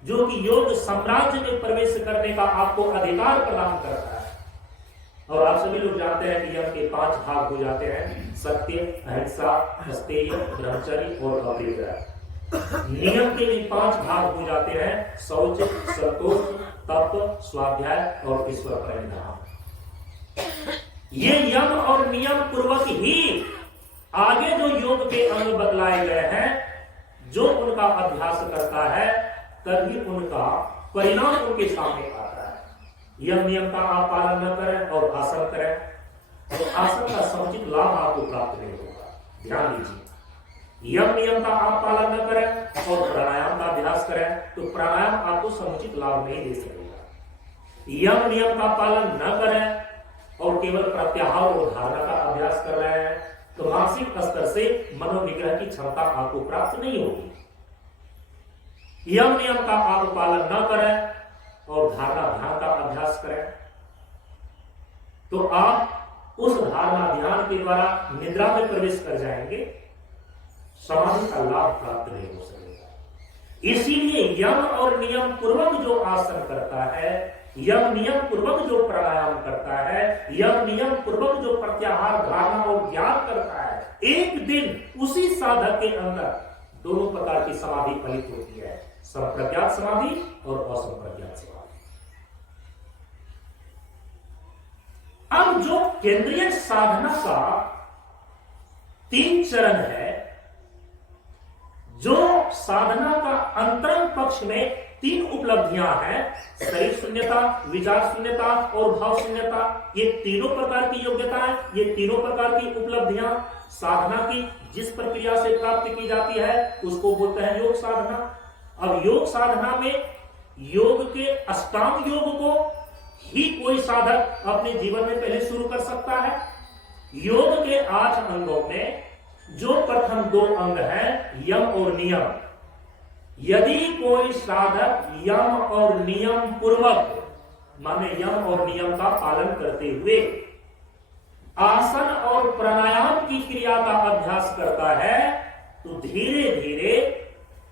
जो कि योग साम्राज्य में प्रवेश करने का आपको अधिकार प्रदान करता है। और आप सभी लोग जानते हैं कि यम के 5 भाग हो जाते हैं, सत्य, अहिंसा, अस्तेय, ब्रह्मचर्य और अप्रिय। नियम के भी 5 भाग हो जाते हैं, शौच, संतोष, तप, स्वाध्याय और ईश्वर प्रणिधान। ये यम और नियम पूर्वक ही आगे जो योग के अंग बतलाए गए हैं, जो उनका अभ्यास करता है तभी उनका परिणाम उनके सामने आता है। यम नियम का आप पालन न करें और आसन करें तो आसन का समुचित लाभ आपको प्राप्त नहीं होगा। ध्यान दीजिए, यम नियम का आप पालन न करें और प्राणायाम का अभ्यास करें तो प्राणायाम आपको समुचित लाभ नहीं दे सकेगा। यम नियम का पालन न करें और केवल प्रत्याहार और धारणा का अभ्यास कर रहे हैं तो मानसिक स्तर से मनोनिग्रह की क्षमता आपको प्राप्त नहीं होगी। यम नियम का आप पालन न करें और धारणा ध्यान का अभ्यास करें तो आप उस धारणा ध्यान के द्वारा निद्रा में प्रवेश कर जाएंगे, समाधि का लाभ प्राप्त नहीं हो सकेगा। इसीलिए यम और नियम पूर्वक जो आसन करता है, यम नियम पूर्वक जो प्राणायाम करता है, यम नियम पूर्वक जो प्रत्याहार, धारणा और ज्ञान करता है, एक दिन उसी साधक के अंदर दोनों प्रकार की समाधि फलित होती है, संप्रज्ञात समाधि और असंप्रज्ञात समाधि। अब जो केंद्रीय साधना का 3 चरण है, जो साधना का अंतरंग पक्ष में 3 उपलब्धियां हैं, शरीर शून्यता, विचार शून्यता और भाव शून्यता, ये तीनों प्रकार की योग्यताएं, ये तीनों प्रकार की उपलब्धियां साधना की जिस प्रक्रिया से प्राप्त की जाती है उसको बोलते हैं योग साधना। अब योग साधना में योग के अष्टांग योग को ही कोई साधक अपने जीवन में पहले शुरू कर सकता है, योग के 8 अंगों में जो प्रथम 2 अंग हैं यम और नियम, यदि कोई साधक यम और नियम पूर्वक, माने यम और नियम का पालन करते हुए आसन और प्राणायाम की क्रिया का अभ्यास करता है, तो धीरे धीरे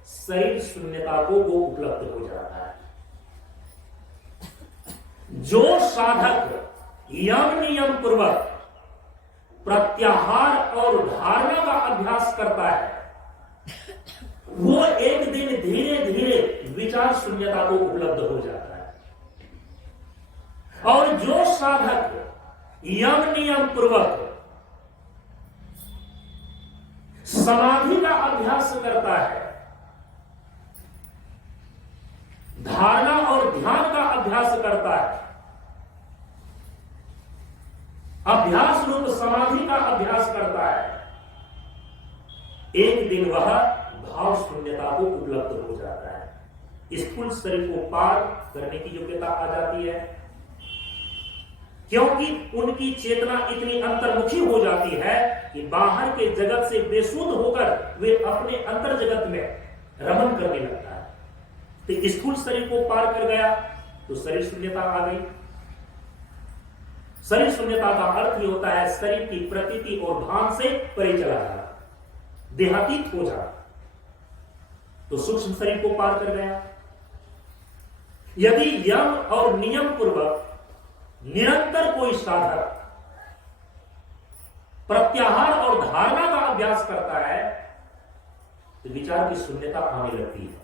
शरीर शून्यता को वो उपलब्ध हो जाता है। जो साधक यम नियम पूर्वक प्रत्याहार और धारणा का अभ्यास करता है, वो एक दिन धीरे धीरे विचार शून्यता को उपलब्ध हो जाता है। और जो साधक यम नियम पूर्वक समाधि का अभ्यास करता है, धारणा और ध्यान का अभ्यास करता है, अभ्यास रूप समाधि का अभ्यास करता है, एक दिन वह भाव शून्यता को उपलब्ध हो जाता है। स्थूल शरीर को पार करने की योग्यता आ जाती है, क्योंकि उनकी चेतना इतनी अंतर्मुखी हो जाती है कि बाहर के जगत से बेसुध होकर वे अपने अंतर जगत में रमण करने लगता है। तो स्थूल शरीर को पार कर गया तो शरीर शून्यता आ गई। शरीर शून्यता का अर्थ ही होता है शरीर की प्रतीति और भान से परे चला जाना, देहातीत हो जाना। तो सूक्ष्म शरीर को पार कर गया। यदि यम और नियम पूर्वक निरंतर कोई साधक प्रत्याहार और धारणा का अभ्यास करता है, तो विचार की शून्यता आने लगती है।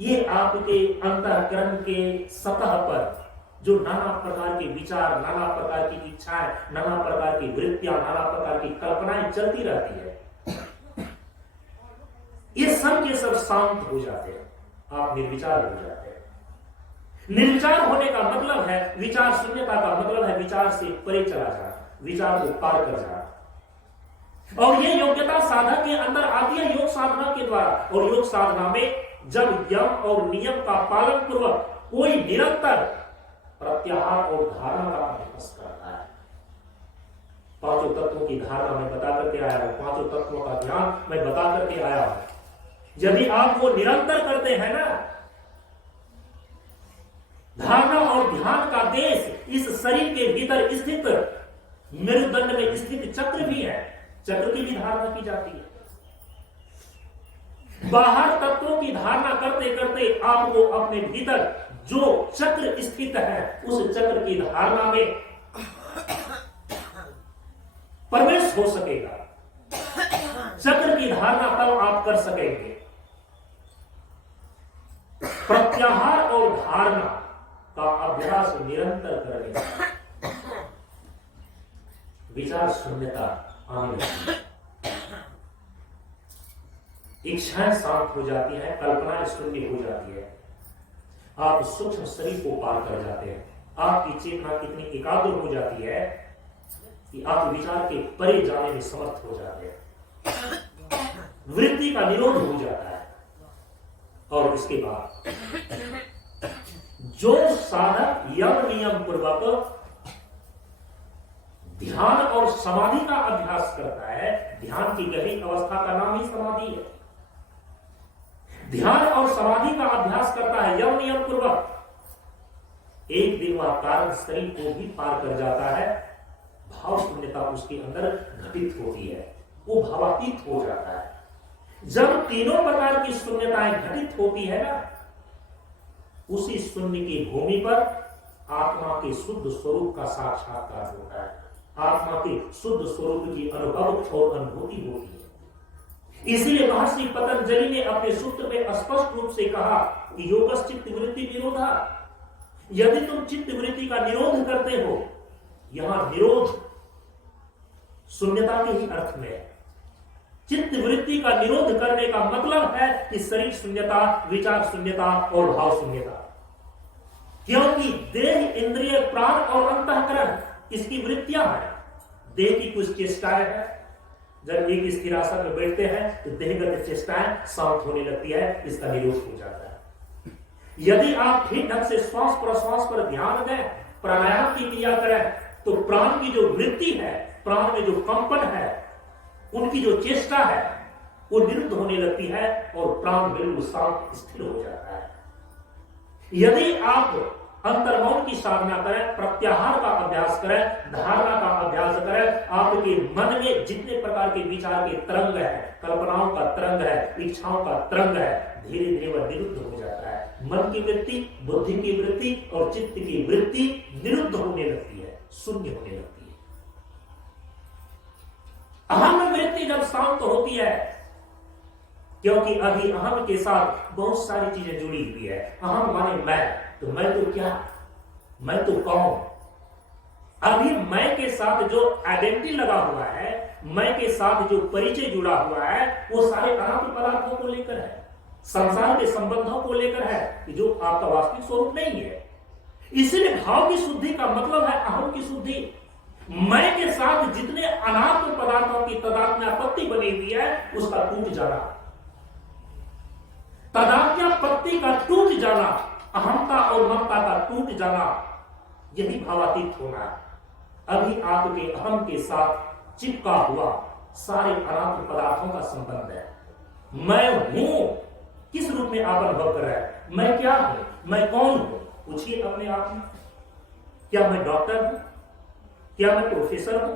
ये आपके अंतःकरण के सतह पर जो नाना प्रकार के विचार, नाना प्रकार की इच्छाएं, नाना प्रकार की वृत्तियां, नाना प्रकार की कल्पनाएं चलती रहती है, ये सब के सब शांत हो जाते हैं, आप निर्विचार हो जाते हैं। निर्विचार होने का मतलब है, विचार शून्यता का मतलब है विचार से परे चला जाना, विचार को पार कर जाना। और ये योग्यता साधक के अंदर आती है योग साधना के द्वारा। और योग साधना में जब यम और नियम का पालन पूर्वक कोई निरंतर प्रत्याहार और धारणा का अभ्यास करता है, 5 तत्वों की धारणा मैं बता करके आया हूं, 5 तत्वों का ध्यान मैं बता करके आया हूं। यदि आप वो निरंतर करते हैं ना, धारणा और ध्यान का देश इस शरीर के भीतर स्थित मेरुदंड में स्थित चक्र भी है, चक्र की भी धारणा की जाती है। बाहर तत्वों की धारणा करते करते आपको अपने भीतर जो चक्र स्थित है उस चक्र की धारणा में प्रवेश हो सकेगा। चक्र की धारणा तब आप कर सकेंगे। प्रत्याहार और धारणा का अभ्यास निरंतर करने विचार शून्यता आने लगती है, इच्छाएं शांत हो जाती है, कल्पनाएं शून्य हो जाती है, आप सूक्ष्म शरीर को पार कर जाते हैं। आपकी चेतना इतनी एकाग्र हो जाती है कि आप विचार के परे जाने में समर्थ हो जाते हैं, वृत्ति का निरोध हो जाता है। और इसके बाद जो साधक यम नियम पूर्वक ध्यान और समाधि का अभ्यास करता है, ध्यान की गहरी अवस्था का नाम ही समाधि है। ध्यान और समाधि का अभ्यास करता है यम नियम पूर्वक, एक दिन वह कारण शरीर को भी पार कर जाता है, भाव शून्यता उसके अंदर घटित होती है, वो भावातीत हो जाता है। जब तीनों प्रकार की शून्यताएं घटित होती है ना, उसी शून्य की भूमि पर आत्मा के शुद्ध स्वरूप का साक्षात्कार होता है, आत्मा के शुद्ध स्वरूप की अनुभव और अनुभूति होती है। इसलिए महर्षि पतंजलि ने अपने सूत्र में स्पष्ट रूप से कहा कि योगस् चित्त वृत्ति निरोधा। यदि तुम चित्त वृत्ति का निरोध करते हो, यहां निरोध शून्यता के ही अर्थ में है। चित्त वृत्ति का निरोध करने का मतलब है कि शरीर शून्यता, विचार शून्यता और भाव शून्यता। क्योंकि देह, इंद्रिय, प्राण और अंतःकरण इसकी वृत्तियां हैं, देह की कुछ चेष्टाएं हैं। जब एक स्थिरासन में बैठते हैं तो देहगत चेष्टाएं शांत होने लगती है, इसका निरोध हो जाता है। यदि आप ठीक ढंग से श्वास प्रश्वास पर ध्यान दें, प्राणायाम की क्रिया करें, तो प्राण की जो वृत्ति है प्राण में जो कंपन है, उनकी जो चेष्टा है वो निरुद्ध होने लगती है और प्राण बिल्कुल शांत स्थिर हो जाता है। यदि आप अंतर्मौन की साधना करें, प्रत्याहार का अभ्यास करें, धारणा का अभ्यास करें, आपके मन में जितने प्रकार के विचार के तरंग है, कल्पनाओं का तरंग है, इच्छाओं का तरंग है, धीरे धीरे वह निरुद्ध हो जाता है। मन की वृत्ति, बुद्धि की वृत्ति और चित्त की वृत्ति निरुद्ध होने लगती है, शून्य होने लगती है। अहम वृत्ति जब शांत होती है, क्योंकि अभी अहम के साथ बहुत सारी चीजें जुड़ी हुई है। अहम माने मैं, तो मैं तो क्या, मैं तो कौन। अभी मैं के साथ जो आइडेंटिटी लगा हुआ है, मैं के साथ जो परिचय जुड़ा हुआ है, वो सारे अनात्म पदार्थों को लेकर है, संसार के संबंधों को लेकर है, जो आपका वास्तविक स्वरूप नहीं है। इसलिए भाव की शुद्धि का मतलब है अहम की शुद्धि। मैं के साथ जितने अनात्म पदार्थों की तादात्म्यापत्ति बनी हुई है, उसका टूट जाना, तादात्म्यापत्ति का टूट जाना, अहंता और ममता का टूट जाना, यही भावातीत होना। अभी आपके अहम के साथ चिपका हुआ सारे अनात्म पदार्थों का संबंध है। मैं हूं किस रूप में आप अनुभव कर रहे हैं? मैं क्या हूं, मैं कौन हूं? पूछिए अपने आप में। क्या मैं डॉक्टर हूं? क्या मैं प्रोफेसर हूं?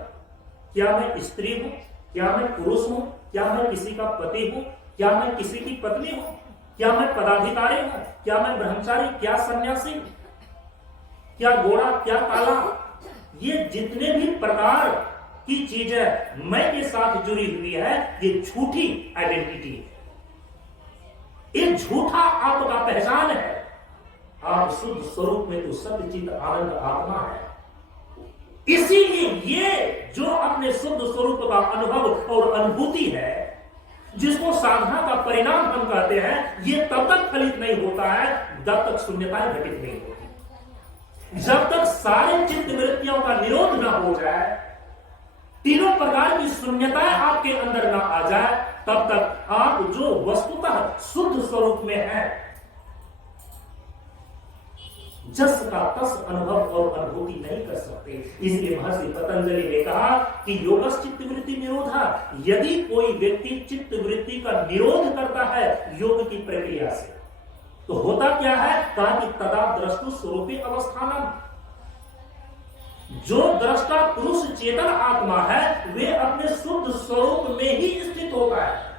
क्या मैं स्त्री हूं? क्या मैं पुरुष हूं? क्या मैं किसी का पति हूं? क्या मैं किसी की पत्नी हूं? क्या मैं पदाधिकारी हूं? क्या मैं ब्रह्मचारी? क्या सन्यासी? क्या गोरा? क्या काला? ये जितने भी प्रकार की चीजें मैं के साथ जुड़ी हुई है, ये झूठी आइडेंटिटी है, ये झूठा आपका पहचान है। आप शुद्ध स्वरूप में तो सत्यचित आनंद आत्मा है। इसीलिए ये जो अपने शुद्ध स्वरूप का अनुभव और अनुभूति है, जिसको साधना का परिणाम हम कहते हैं, ये तब तक फलित नहीं होता है जब तक शून्यताएं घटित नहीं होती। जब तक सारे चित्त वृत्तियों का निरोध ना हो जाए, तीनों प्रकार की शून्यताएं आपके अंदर ना आ जाए, तब तक आप जो वस्तुतः शुद्ध स्वरूप में है, जस का तस अनुभव और अनुभूति नहीं कर सकते। इसलिए महर्षि पतंजलि ने कहा कि योगस चित्त वृत्ति निरोधा। यदि कोई व्यक्ति चित्त वृत्ति का निरोध करता है योग की प्रक्रिया से, तो होता क्या है? कहा कि तदा द्रष्टु स्वरूपी अवस्थानम। जो दृष्टा पुरुष चेतन आत्मा है, वे अपने शुद्ध स्वरूप में ही स्थित होता है।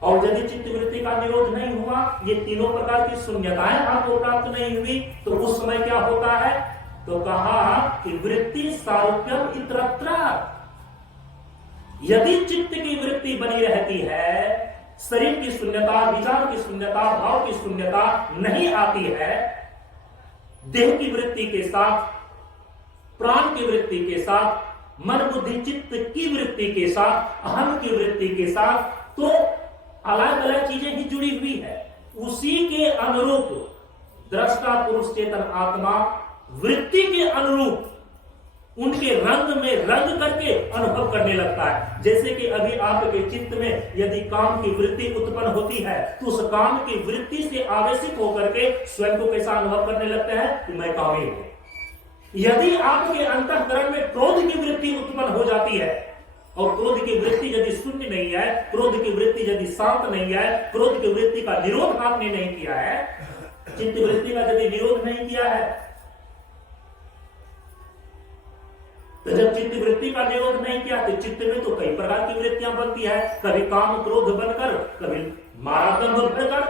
और यदि चित्त वृत्ति का निरोध नहीं हुआ, ये तीनों प्रकार की शून्यताएं आपको प्राप्त नहीं हुई, तो उस समय क्या होता है? तो कहा कि वृत्ति सारूप्यम इतरत्र। यदि चित्त की वृत्ति बनी रहती है, शरीर की शून्यता, विचार की शून्यता, भाव की शून्यता नहीं आती है, देह की वृत्ति के साथ, प्राण की वृत्ति के साथ, मन बुद्धि चित्त की वृत्ति के साथ, अहम की वृत्ति के साथ, तो अलग अलग चीजें ही जुड़ी हुई है। उसी के अनुरूप दृष्टा पुरुष चेतन आत्मा वृत्ति के अनुरूप उनके रंग में रंग करके अनुभव करने लगता है। जैसे कि अभी आपके चित्त में यदि काम की वृत्ति उत्पन्न होती है, तो उस काम की वृत्ति से आवेशित होकर के स्वयं को कैसा अनुभव करने लगते हैं कि मैं कामी हूं। यदि आपके अंतःकरण में क्रोध की वृत्ति उत्पन्न हो जाती है, और क्रोध की वृत्ति यदि शून्य नहीं है, क्रोध की वृत्ति यदि शांत नहीं है, क्रोध की वृत्ति का निरोध आपने नहीं किया है, चित्त वृत्ति का यदि निरोध नहीं किया है, तो जब चित्त वृत्ति का निरोध नहीं किया, तो चित्त में तो कई प्रकार की वृत्तियां बनती है। कभी काम क्रोध बनकर, कभी मारात्म बनकर,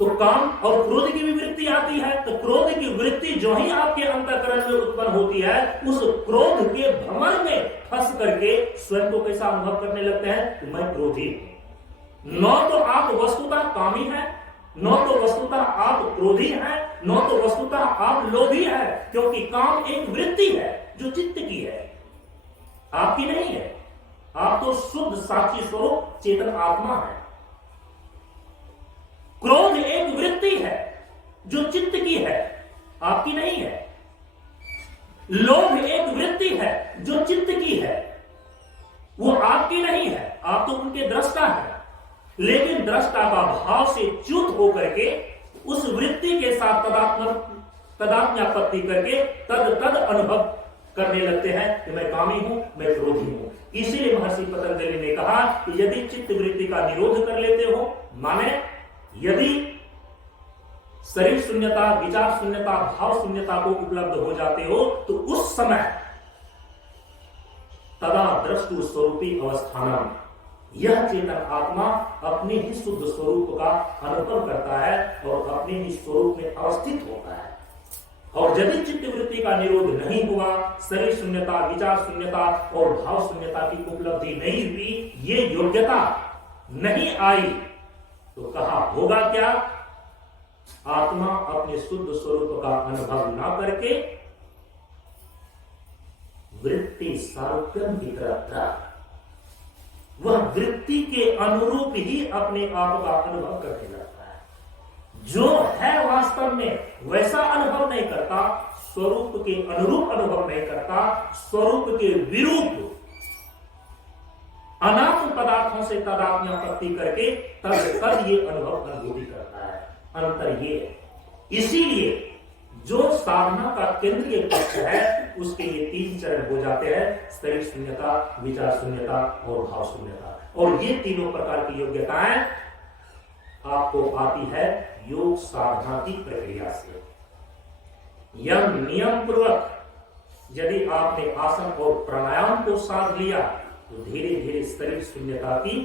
तो काम और क्रोध की भी वृत्ति आती है। तो क्रोध की वृत्ति जो ही आपके अंतःकरण में उत्पन्न होती है, उस क्रोध के भ्रमण में फंस करके स्वयं को कैसा अनुभव करने लगते हैं कि मैं क्रोधी हूं। न तो आप वस्तुतः कामी है, न तो वस्तुतः आप क्रोधी हैं, न तो वस्तुतः आप लोभी है, क्योंकि काम एक वृत्ति है जो चित्त की है, आपकी नहीं है। आप तो शुद्ध साक्षी स्वरूप चेतन आत्मा है। क्रोध एक वृत्ति है जो चित्त की है, आपकी नहीं है। लोभ एक वृत्ति है जो चित्त की है, वो आपकी नहीं है, आप तो उनके दृष्टा हैं। लेकिन दृष्टा का भाव से च्युत होकर के उस वृत्ति के साथ तदात्म्यापत्ति करके तद अनुभव करने लगते हैं कि मैं कामी हूं, मैं क्रोधी हूं। इसीलिए महर्षि पतंजलि ने कहा कि यदि चित्त वृत्ति का निरोध कर लेते हो, माने यदि शरीर शून्यता, विचार शून्यता, भाव शून्यता को उपलब्ध हो जाते हो, तो उस समय तदा द्रष्टु स्वरूपी अवस्थानम, यह चेतन आत्मा अपने ही शुद्ध स्वरूप का अनुभव करता है और अपने ही स्वरूप में अवस्थित होता है। और यदि चित्त वृत्ति का निरोध नहीं हुआ, शरीर शून्यता, विचार शून्यता और भाव शून्यता की उपलब्धि नहीं हुई, ये योग्यता नहीं आई, तो कहा होगा क्या? आत्मा अपने शुद्ध स्वरूप का अनुभव ना करके वृत्ति सारूप्यम की तरफ था, वह वृत्ति के अनुरूप ही अपने आप का अनुभव करने लगता है। जो है वास्तव में वैसा अनुभव नहीं करता, स्वरूप के अनुरूप अनुभव नहीं करता, स्वरूप के विरूप अनात्म पदार्थों से तादात्म्यापत्ति करके तब ये अनुभूति करता है। अंतर ये है। इसीलिए जो साधना का केंद्रीय पक्ष है, उसके ये 3 चरण हो जाते हैं: शरीर शून्यता, विचार शून्यता और भाव शून्यता। और ये तीनों प्रकार की योग्यताएं आपको आती है योग साधना की प्रक्रिया से। यम नियम पूर्वक यदि आपने आसन और प्राणायाम को साध लिया, तो धीरे धीरे शरीर शून्यता की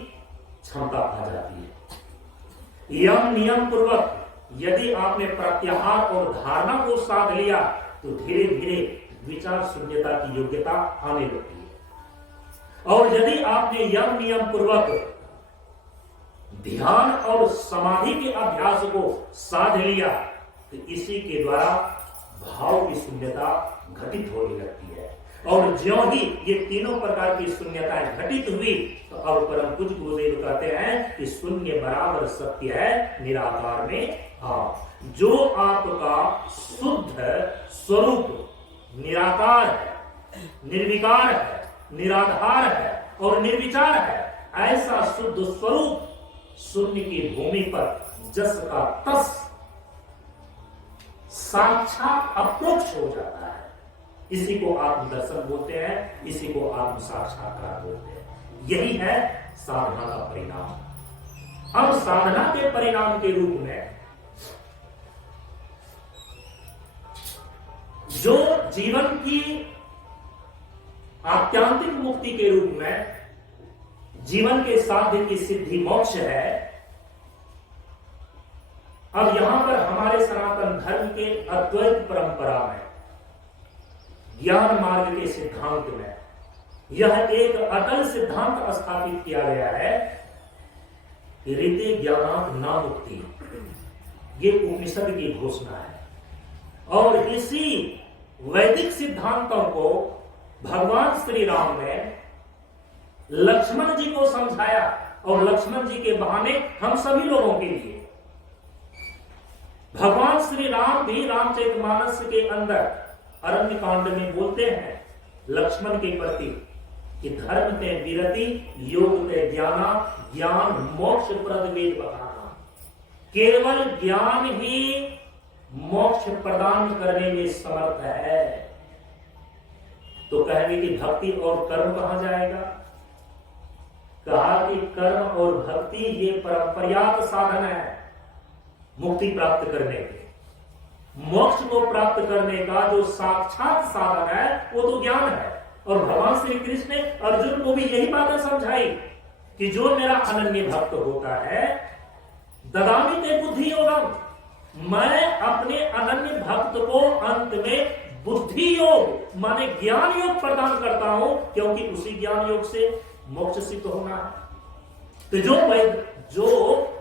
क्षमता आ जाती है। यम नियम पूर्वक यदि आपने प्रत्याहार और धारणा को साध लिया, तो धीरे धीरे विचार शून्यता की योग्यता आने लगती है। और यदि आपने यम नियम पूर्वक ध्यान और समाधि के अभ्यास को साध लिया, तो इसी के द्वारा भाव की शून्यता घटित होने लगती है। और ज्यों ही ये तीनों प्रकार की शून्यताएं घटित हुई, तो अब परम पूज्य गुरुदेव कहते हैं कि शून्य बराबर सत्य है निराकार में। जो आपका शुद्ध स्वरूप निराकार है, निर्विकार है, निराधार है और निर्विचार है, ऐसा शुद्ध स्वरूप शून्य की भूमि पर जस का तस साक्षात अप्रोक्ष हो जाता है। इसी को आत्मदर्शन बोलते हैं, इसी को आत्म साक्षात्कार बोलते हैं। यही है साधना का परिणाम। अब साधना के परिणाम के रूप में जो जीवन की आत्यांतिक मुक्ति के रूप में जीवन के साध्य की सिद्धि मोक्ष है, अब यहां पर हमारे सनातन धर्म के अद्वैत परंपरा में, ज्ञान मार्ग के सिद्धांत में यह एक अटल सिद्धांत स्थापित किया गया है कि रीते ज्ञानात् न मुक्ति। ये उपनिषद की घोषणा है। और इसी वैदिक सिद्धांतों को भगवान श्री राम ने लक्ष्मण जी को समझाया, और लक्ष्मण जी के बहाने हम सभी लोगों के लिए भगवान श्री राम भी रामचरितमानस के अंदर अरण्य कांड में बोलते हैं लक्ष्मण के प्रति कि धर्म ते विरति, योग ते ज्ञाना, ज्ञान मोक्ष प्रद वेद बताना। केवल ज्ञान ही मोक्ष प्रदान करने में समर्थ है। तो कहेंगे कि भक्ति और कर्म कहां जाएगा? कहा कि कर्म और भक्ति ये पर्याप्त साधन है मुक्ति प्राप्त करने के। मोक्ष को प्राप्त करने का जो साक्षात साधन है वो तो ज्ञान है। और भगवान श्री कृष्ण ने अर्जुन को भी यही बातें समझाई कि जो मेरा अनन्य भक्त होता है, ददामि ते बुद्धि योगम, मैं अपने अनन्य भक्त को अंत में बुद्धि योग माने ज्ञान योग प्रदान करता हूं, क्योंकि उसी ज्ञान योग से मोक्ष सिद्ध होना है। तो जो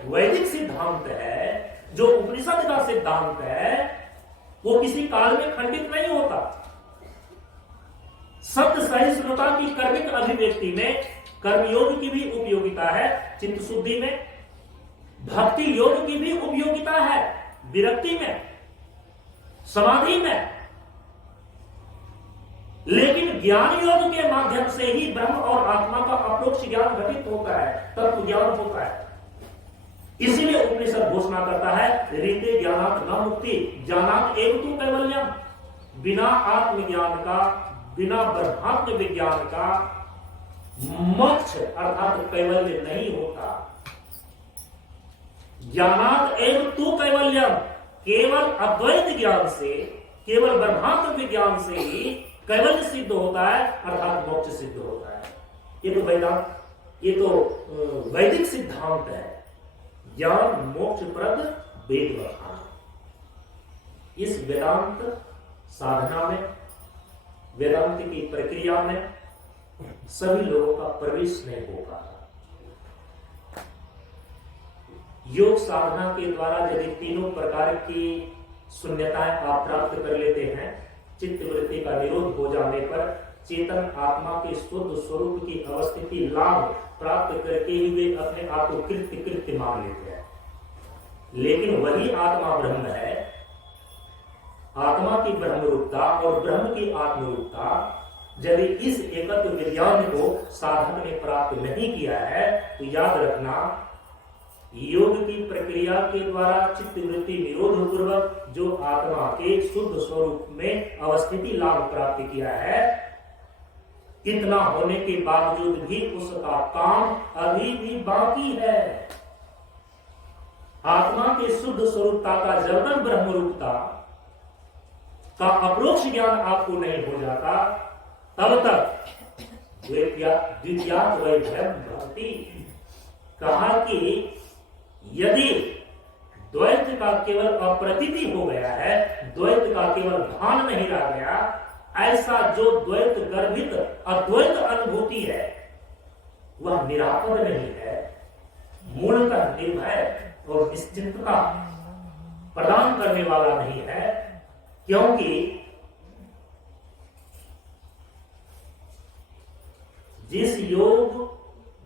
वैदिक सिद्धांत है, जो उपनिषद का सिद्धांत है, वो किसी काल में खंडित नहीं होता। सत्य सहिष्णुता की कर्मिक अभिव्यक्ति में कर्मयोग की भी उपयोगिता है, चित्त शुद्धि में भक्ति योग की भी उपयोगिता है, विरक्ति में, समाधि में। लेकिन ज्ञान योग के माध्यम से ही ब्रह्म और आत्मा का अप्रोक्ष ज्ञान घटित होता है, तत्व ज्ञान होता है। इसीलिए उपनिषद घोषणा करता है रीते ज्ञानात् न मुक्ति, ज्ञानात् एव तु कैवल्यम। बिना आत्मज्ञान का बिना ब्रह्मात्म विज्ञान का मोक्ष अर्थात कैवल्य नहीं होता। ज्ञानात् एव तु कैवल्यम, केवल अद्वैत ज्ञान से, केवल ब्रह्मात्म विज्ञान से ही कैवल्य सिद्ध होता है अर्थात मोक्ष सिद्ध होता है। ये तो वेदांत, ये तो वैदिक सिद्धांत है। ज्ञान मोक्ष प्रद वेद वखान। इस वेदांत साधना में, वेदांत की प्रक्रिया में सभी लोगों का प्रवेश नहीं हो पाता। योग साधना के द्वारा यदि तीनों प्रकार की शून्यताएं आप प्राप्त कर लेते हैं, चित्त वृत्ति का निरोध हो जाने पर चेतन आत्मा के शुद्ध स्वरूप की अवस्थिति लाभ प्राप्त करके ही वे अपने आप को कृत्य मान लेते हैं। लेकिन वही आत्मा ब्रह्म है। आत्मा की ब्रह्मरूपता और ब्रह्म की आत्मरूपता यदि इस एकत्व विज्ञान को साधक ने प्राप्त नहीं किया है तो याद रखना, योग की प्रक्रिया के द्वारा चित्त वृत्ति निरोध पूर्वक जो आत्मा के शुद्ध स्वरूप में अवस्थिति लाभ प्राप्त किया है, इतना होने के बावजूद भी उसका काम अभी भी बाकी है। आत्मा के शुद्ध स्वरूपता का जब तक ब्रह्मरूपता का अप्रोक्ष ज्ञान आपको नहीं हो जाता, तब तक द्वितीयात् वैभवम भवति। कहा कि यदि द्वैत का केवल अप्रतीति हो गया है, द्वैत का केवल भान नहीं रह गया, ऐसा जो द्वैत गर्भित अद्वैत अनुभूति है वह निरापद नहीं है, मूलतः निर्भय और निश्चिंतता प्रदान करने वाला नहीं है। क्योंकि जिस योग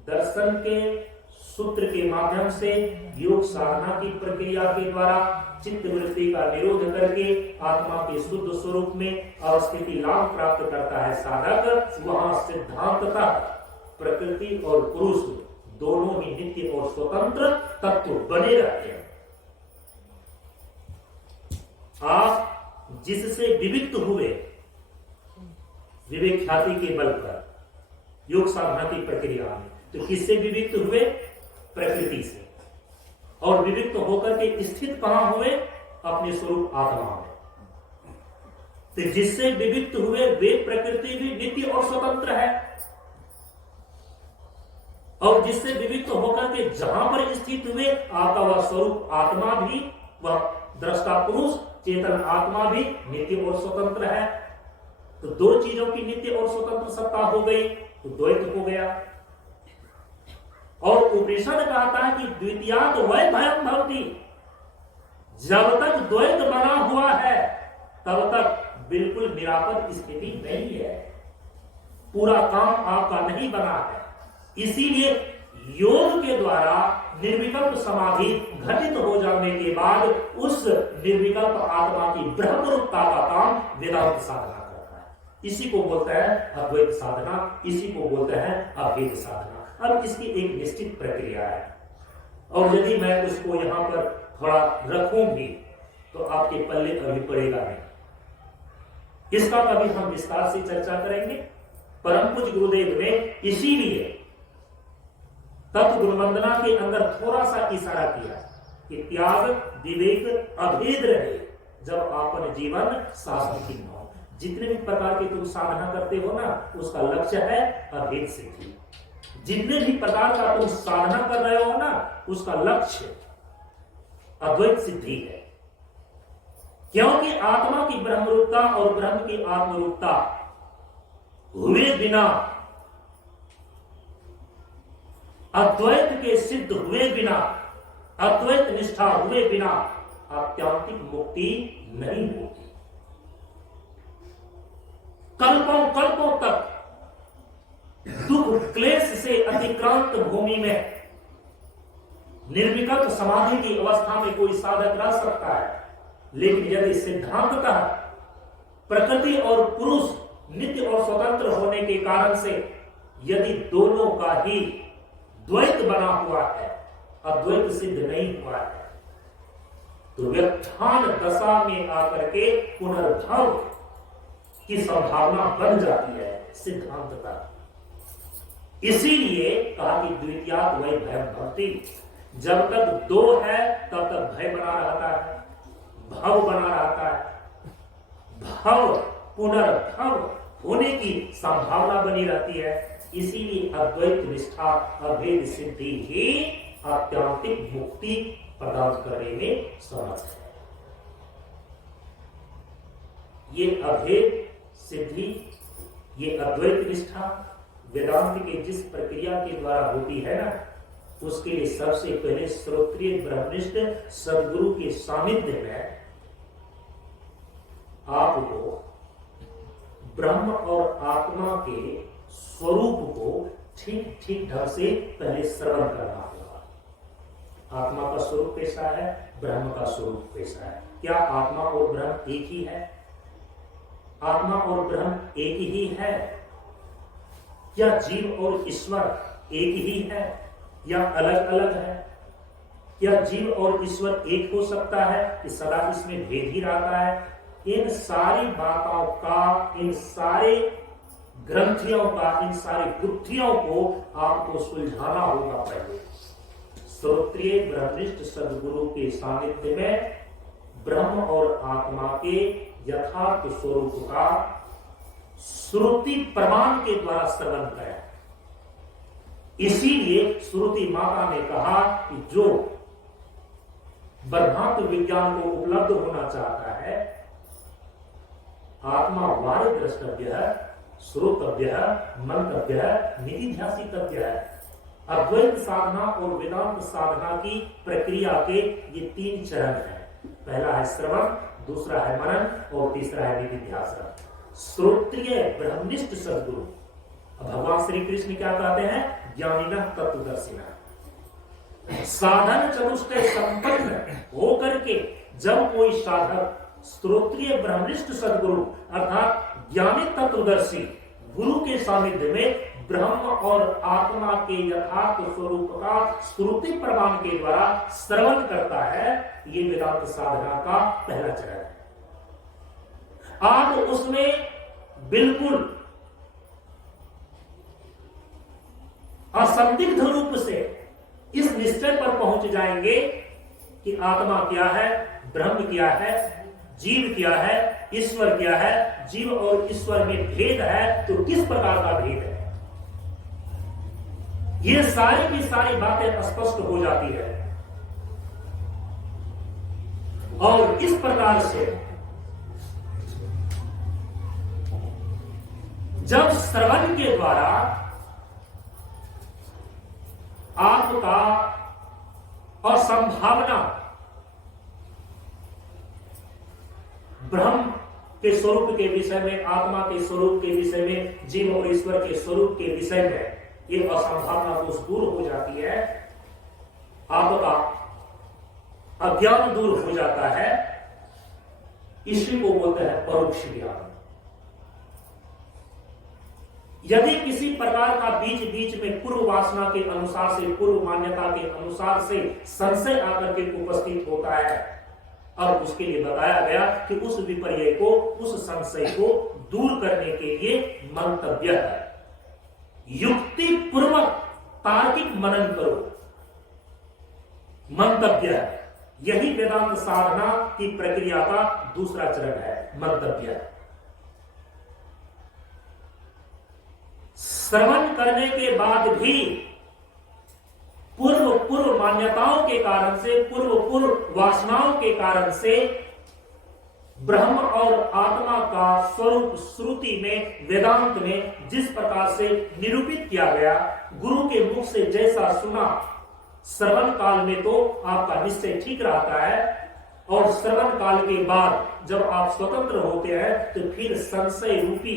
दर्शन के सूत्र के माध्यम से योग साधना की प्रक्रिया के द्वारा चित्त वृत्ति का निरोध करके आत्मा के शुद्ध स्वरूप में अवस्थिति लाभ प्राप्त करता है साधक, वहां सिद्धांततः प्रकृति और पुरुष दोनों ही नित्य और स्वतंत्र तत्व बने रहते हैं। आप जिससे विविक्त हुए विवेक ख्याति के बल पर योग साधना की प्रक्रिया में, तो किससे विविक्त हुए? प्रकृति से। और विविक्त होकर के स्थित कहां हुए? अपने स्वरूप आत्मा में। तो जिससे विविक्त हुए वे प्रकृति भी नित्य और स्वतंत्र है, और जिससे विविक्त होकर के जहां पर स्थित हुए आपका वह स्वरूप आत्मा भी, वह दृष्टा पुरुष चेतन आत्मा भी नित्य और स्वतंत्र है। तो दो चीजों की नित्य और स्वतंत्र सत्ता हो गई तो द्वैत हो गया। और उपनिषद कहता है कि द्वितीयात् वैभवम भवति। जब तक द्वैत बना हुआ है तब तक बिल्कुल निरापद स्थिति नहीं है, पूरा काम आपका नहीं बना है। इसीलिए योग के द्वारा निर्विकल्प समाधि घटित हो जाने के बाद उस निर्विकल्प आत्मा की ब्रह्मरूपता का काम वेदांत साधना करता है। इसी को बोलते हैं अद्वैत साधना, इसी को बोलते हैं अभेद साधना। अब इसकी एक निश्चित प्रक्रिया है, और यदि मैं उसको यहां पर थोड़ा रखूं भी तो आपके पल्ले अभी पड़ेगा नहीं। इसका कभी हम विस्तार से चर्चा करेंगे। परम पूज्य गुरुदेव ने इसीलिए तत्व गुणवंदना के अंदर थोड़ा सा इशारा किया कि त्याग विवेक अभेद रहे जब आपन जीवन शास्त्र की हो। जितने भी प्रकार की तुम साधना करते हो ना, उसका लक्ष्य है अभेद सिद्धि। जितने भी प्रकार का तुम साधना कर रहे हो ना, उसका लक्ष्य अद्वैत सिद्धि है। क्योंकि आत्मा की ब्रह्मरूपता और ब्रह्म की आत्मरूपता हुए बिना, अद्वैत के सिद्ध हुए बिना, अद्वैत निष्ठा हुए बिना आत्यांतिक मुक्ति नहीं होती। कल्पों कल्पों तक दुख क्लेश से अतिक्रांत भूमि में निर्विकल्प समाधि की अवस्था में कोई साधक रह सकता है, लेकिन यदि सिद्धांततः प्रकृति और पुरुष नित्य और स्वतंत्र होने के कारण से यदि दोनों का ही द्वैत बना हुआ है, अद्वैत सिद्ध नहीं हुआ है, तो व्युत्थान दशा में आकर के पुनर्भव की संभावना बन जाती है सिद्धांतता। इसीलिए कहा कि द्वितीयात् वै भयं भवति। जब तक दो है तब तक भय बना रहता है, भव बना रहता है, भव पुनर्भव होने की संभावना बनी रहती है। इसीलिए अद्वैत निष्ठा अभेद सिद्धि ही आत्यांतिक मुक्ति प्रदान करने में समर्थ है। ये अभेद सिद्धि, ये अद्वैत निष्ठा वेदांत के जिस प्रक्रिया के द्वारा होती है ना, उसके लिए सबसे पहले श्रोत्रिय ब्रह्मनिष्ठ सदगुरु के सानिध्य में आपको ब्रह्म और आत्मा के स्वरूप को ठीक ठीक ढंग से पहले श्रवण करना होगा। आत्मा का स्वरूप कैसा है, ब्रह्म का स्वरूप कैसा है, क्या आत्मा और ब्रह्म एक ही है? आत्मा और ब्रह्म एक ही है? क्या जीव और ईश्वर एक ही है या अलग अलग है? क्या जीव और ईश्वर एक हो सकता है कि सदा इसमें भेद ही रहता है? इन सारी बातों का, इन सारे ग्रंथियों का, इन सारी बुद्धियों को आपको सुलझाना होगा। पहले श्रोत्रिय ब्रह्मनिष्ठ सदगुरु के सानिध्य में ब्रह्म और आत्मा के यथार्थ स्वरूप का श्रुति प्रमाण के द्वारा श्रवण करें। इसीलिए श्रुति माता ने कहा कि जो ब्रह्मात्म विज्ञान को उपलब्ध होना चाहता है, आत्मा वारे द्रष्टव्य है, श्रोतव्य है, मंतव्य है, निधिध्यासितव्य है। अद्वैत साधना और वेदांत साधना की प्रक्रिया के ये तीन चरण हैं। पहला है श्रवण, दूसरा है मनन और तीसरा है निधिध्यासन। श्रोत्रिय ब्रह्मनिष्ठ सद्गुरु, भगवान श्री कृष्ण क्या कहते हैं? ज्ञानिनः तत्त्वदर्शिनः। साधन चतुष्टय संपन्न होकर के जब कोई साधक श्रोत्रिय ब्रह्मनिष्ठ सद्गुरु अर्थात ज्ञानी तत्वदर्शी गुरु के सानिध्य में ब्रह्म और आत्मा के यथार्थ स्वरूप का श्रुति प्रमाण के द्वारा श्रवण करता है, ये वेदांत साधना का पहला चरण है। आप उसमें बिल्कुल असंदिग्ध रूप से इस निश्चय पर पहुंच जाएंगे कि आत्मा क्या है, ब्रह्म क्या है, जीव क्या है, ईश्वर क्या है। जीव और ईश्वर में भेद है तो किस प्रकार का भेद है, ये सारी की सारी बातें स्पष्ट हो जाती है। और इस प्रकार से जब श्रवण के द्वारा आपका और संभावना ब्रह्म के स्वरूप के विषय में, आत्मा के स्वरूप के विषय में, जीव और ईश्वर के स्वरूप के विषय में ये असंभावना दोष दूर हो जाती है, आपका अज्ञान दूर हो जाता है। इसी को बोलते हैं परोक्ष ज्ञान। यदि किसी प्रकार का बीच बीच में पूर्व वासना के अनुसार से, पूर्व मान्यता के अनुसार से संशय आकर के उपस्थित होता है, और उसके लिए बताया गया कि उस विपर्य को, उस संशय को दूर करने के लिए मंतव्य है, युक्ति पूर्वक तार्किक मनन करो, मंतव्य है। यही वेदांत साधना की प्रक्रिया का दूसरा चरण है, मंतव्य। श्रवण करने के बाद भी पूर्व मान्यताओं के कारण से, पूर्व वासनाओं के कारण से ब्रह्म और आत्मा का स्वरूप श्रुति में, वेदांत में जिस प्रकार से निरूपित किया गया, गुरु के मुख से जैसा सुना, श्रवण काल में तो आपका निश्चय ठीक रहता है, और श्रवण काल के बाद जब आप स्वतंत्र होते हैं तो फिर संशय रूपी,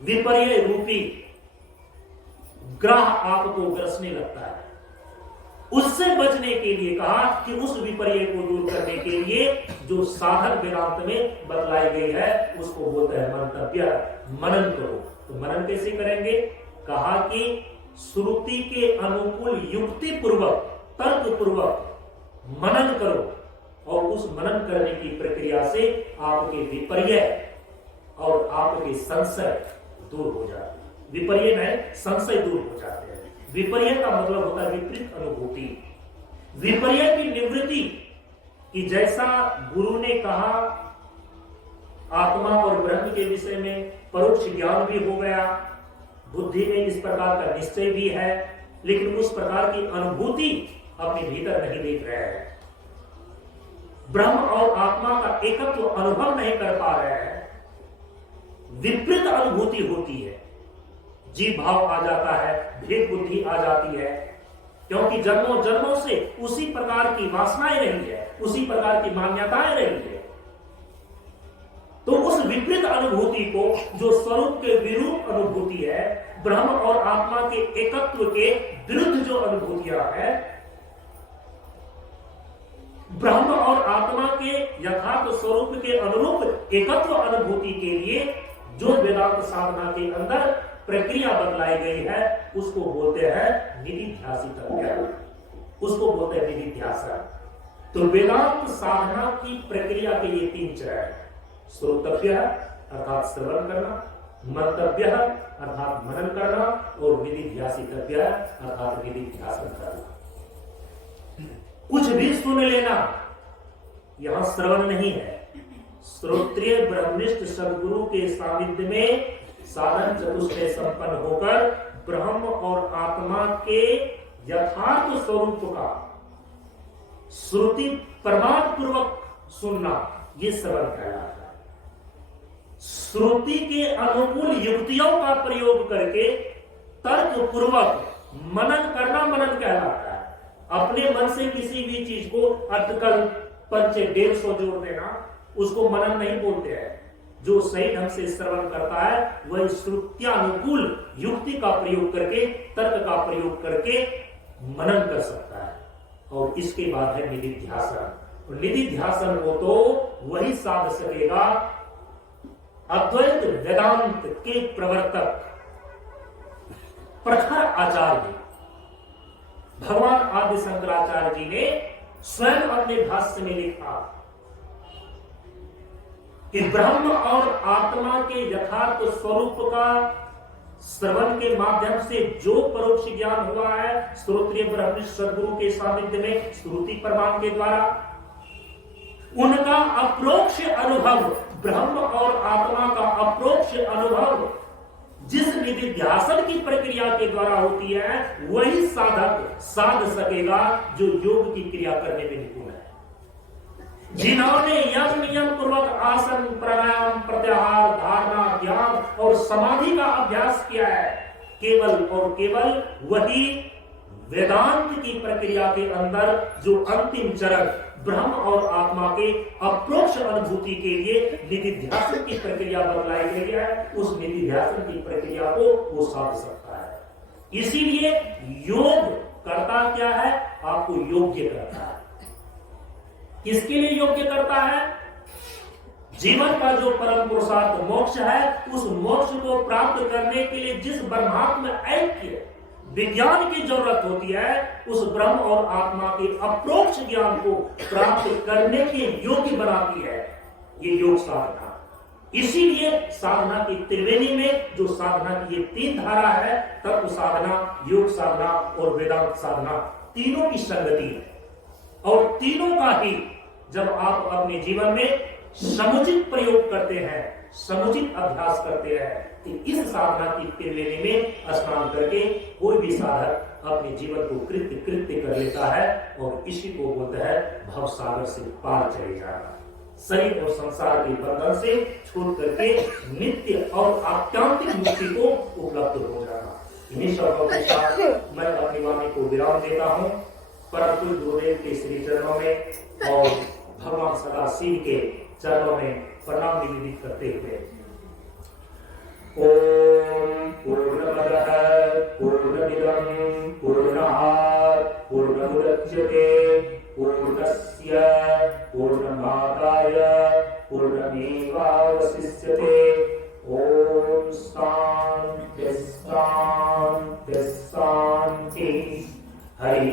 विपर्य रूपी ग्रह आपको ग्रसने लगता है। उससे बचने के लिए कहा कि उस विपर्य को दूर करने के लिए जो साधन वेदांत में बतलाई गई है उसको बोलते हैं मंतव्य, मनन करो। तो मनन कैसे करेंगे? कहा कि श्रुति के अनुकूल युक्ति पूर्वक, तर्क पूर्वक मनन करो। और उस मनन करने की प्रक्रिया से आपके विपर्य और आपके संशय दूर हो जाते हैं। विपर्य नहीं, संशय दूर हो जाते हैं। विपर्य का मतलब होता है विपरीत अनुभूति, विपर्य की निवृत्ति। कि जैसा गुरु ने कहा आत्मा और ब्रह्म के विषय में परोक्ष ज्ञान भी हो गया, बुद्धि में इस प्रकार का निश्चय भी है, लेकिन उस प्रकार की अनुभूति अपने भीतर नहीं देख रहे हैं। ब्रह्म और आत्मा का एकत्व अनुभव नहीं कर पा रहे हैं, विपरीत अनुभूति होती है, जीव भाव आ जाता है, भेद बुद्धि आ जाती है, क्योंकि जन्मों जन्मों से उसी प्रकार की वासनाएं रही है, उसी प्रकार की मान्यताएं रही है। तो उस विपरीत अनुभूति को, जो स्वरूप के विरूप अनुभूति है, ब्रह्म और आत्मा के एकत्व के विरुद्ध जो अनुभूतियां है, ब्रह्म और आत्मा के यथार्थ स्वरूप के अनुरूप एकत्व अनुभूति के लिए जो वेदांत साधना के अंदर प्रक्रिया बतलाई गई है, उसको बोलते हैं निधिध्यासितव्य, उसको बोलते हैं निधिध्यासन। तो वेदांत साधना की प्रक्रिया के ये 3 चरण: श्रोतव्य अर्थात श्रवण करना, मंतव्य अर्थात मनन करना, और निधिध्यासितव्य अर्थात निधिध्यासन करना। कुछ भी सुन लेना, यहां श्रवण नहीं है। श्रोत्रिय ब्रह्मनिष्ठ सदगुरु के सानिध्य में साधन चतुष्टय संपन्न होकर ब्रह्म और आत्मा के यथार्थ स्वरूप का श्रुति प्रमाण पूर्वक सुनना, ये श्रवण कहलाता है। श्रुति के अनुकूल युक्तियों का प्रयोग करके तर्क पूर्वक मनन करना मनन कहलाता है। अपने मन से किसी भी चीज को अटकल पंचे 150 जोड़ देना, उसको मनन नहीं बोलते हैं। जो सही ढंग से श्रवण करता है वह श्रुत्यानुकूल युक्ति का प्रयोग करके, तर्क का प्रयोग करके मनन कर सकता है। और इसके बाद है निधिध्यासन। और निधिध्यासन को तो वही साध सकेगा अद्वैत वेदांत के प्रवर्तक प्रखर आचार्य भगवान आदि शंकराचार्य जी ने स्वयं अपने भाष्य में लिखा कि ब्रह्म और आत्मा के यथार्थ स्वरूप का श्रवण के माध्यम से जो परोक्ष ज्ञान हुआ है श्रोत्रिय ब्रह्मनिष्ठ सद्गुरु के सानिध्य में श्रुति प्रमाण के द्वारा, उनका अप्रोक्ष अनुभव, ब्रह्म और आत्मा का अप्रोक्ष अनुभव जिस निधिध्यासन की प्रक्रिया के द्वारा होती है, वही साधक साध सकेगा जो योग की क्रिया करने में निपुण है। जिन्होंने यम नियम पूर्वक आसन, प्राणायाम, प्रत्याहार, धारणा, ध्यान और समाधि का अभ्यास किया है, केवल और केवल वही वेदांत की प्रक्रिया के अंदर जो अंतिम चरण ब्रह्म और आत्मा के अप्रोक्ष अनुभूति के लिए निधिध्यासन की प्रक्रिया बतलाई गई है, उस निधिध्यासन की प्रक्रिया को वो साध सकता है। इसीलिए योग करता क्या है? आपको योग्य करता है। किसके लिए योग्य करता है? जीवन का जो परम पुरुषार्थ मोक्ष है, उस मोक्ष को प्राप्त करने के लिए जिस ब्रह्मात्म ऐक्य विज्ञान की जरूरत होती है, उस ब्रह्म और आत्मा के अप्रोक्ष ज्ञान को प्राप्त करने के योग्य बनाती है ये योग साधना। इसीलिए साधना की त्रिवेणी में जो साधना की ये 3 धारा है, तत्व साधना, योग साधना और वेदांत साधना, तीनों की संगति है। और तीनों का ही जब आप अपने जीवन में समुचित प्रयोग करते हैं, समुचित अभ्यास करते हैं, तो इस साधना की त्रिवेणी में स्नान करके कोई भी साधक अपने जीवन को कृत्य कर लेता है और इसी को बोलते हैं भव सागर से पार चले जाना, शरीर और संसार के बंधन से छूट करके नित्य और आत्यांतिक मुक्ति को उपलब्ध हो जाना। इन्हीं शब्दों के साथ मैं अपनी वाणी को विराम देता हूँ। परम गुरुदेव के श्री चरणों में और भगवान सदाशिव के चरणों में प्रणाम निवेदित करते हुए ओम पूर्णमदः पूर्णमिदं पूर्णात् पूर्णमुदच्यते पूर्णस्य पूर्णमादाय पूर्णमेवावशिष्यते। ओम शांति शांति शांति। हरि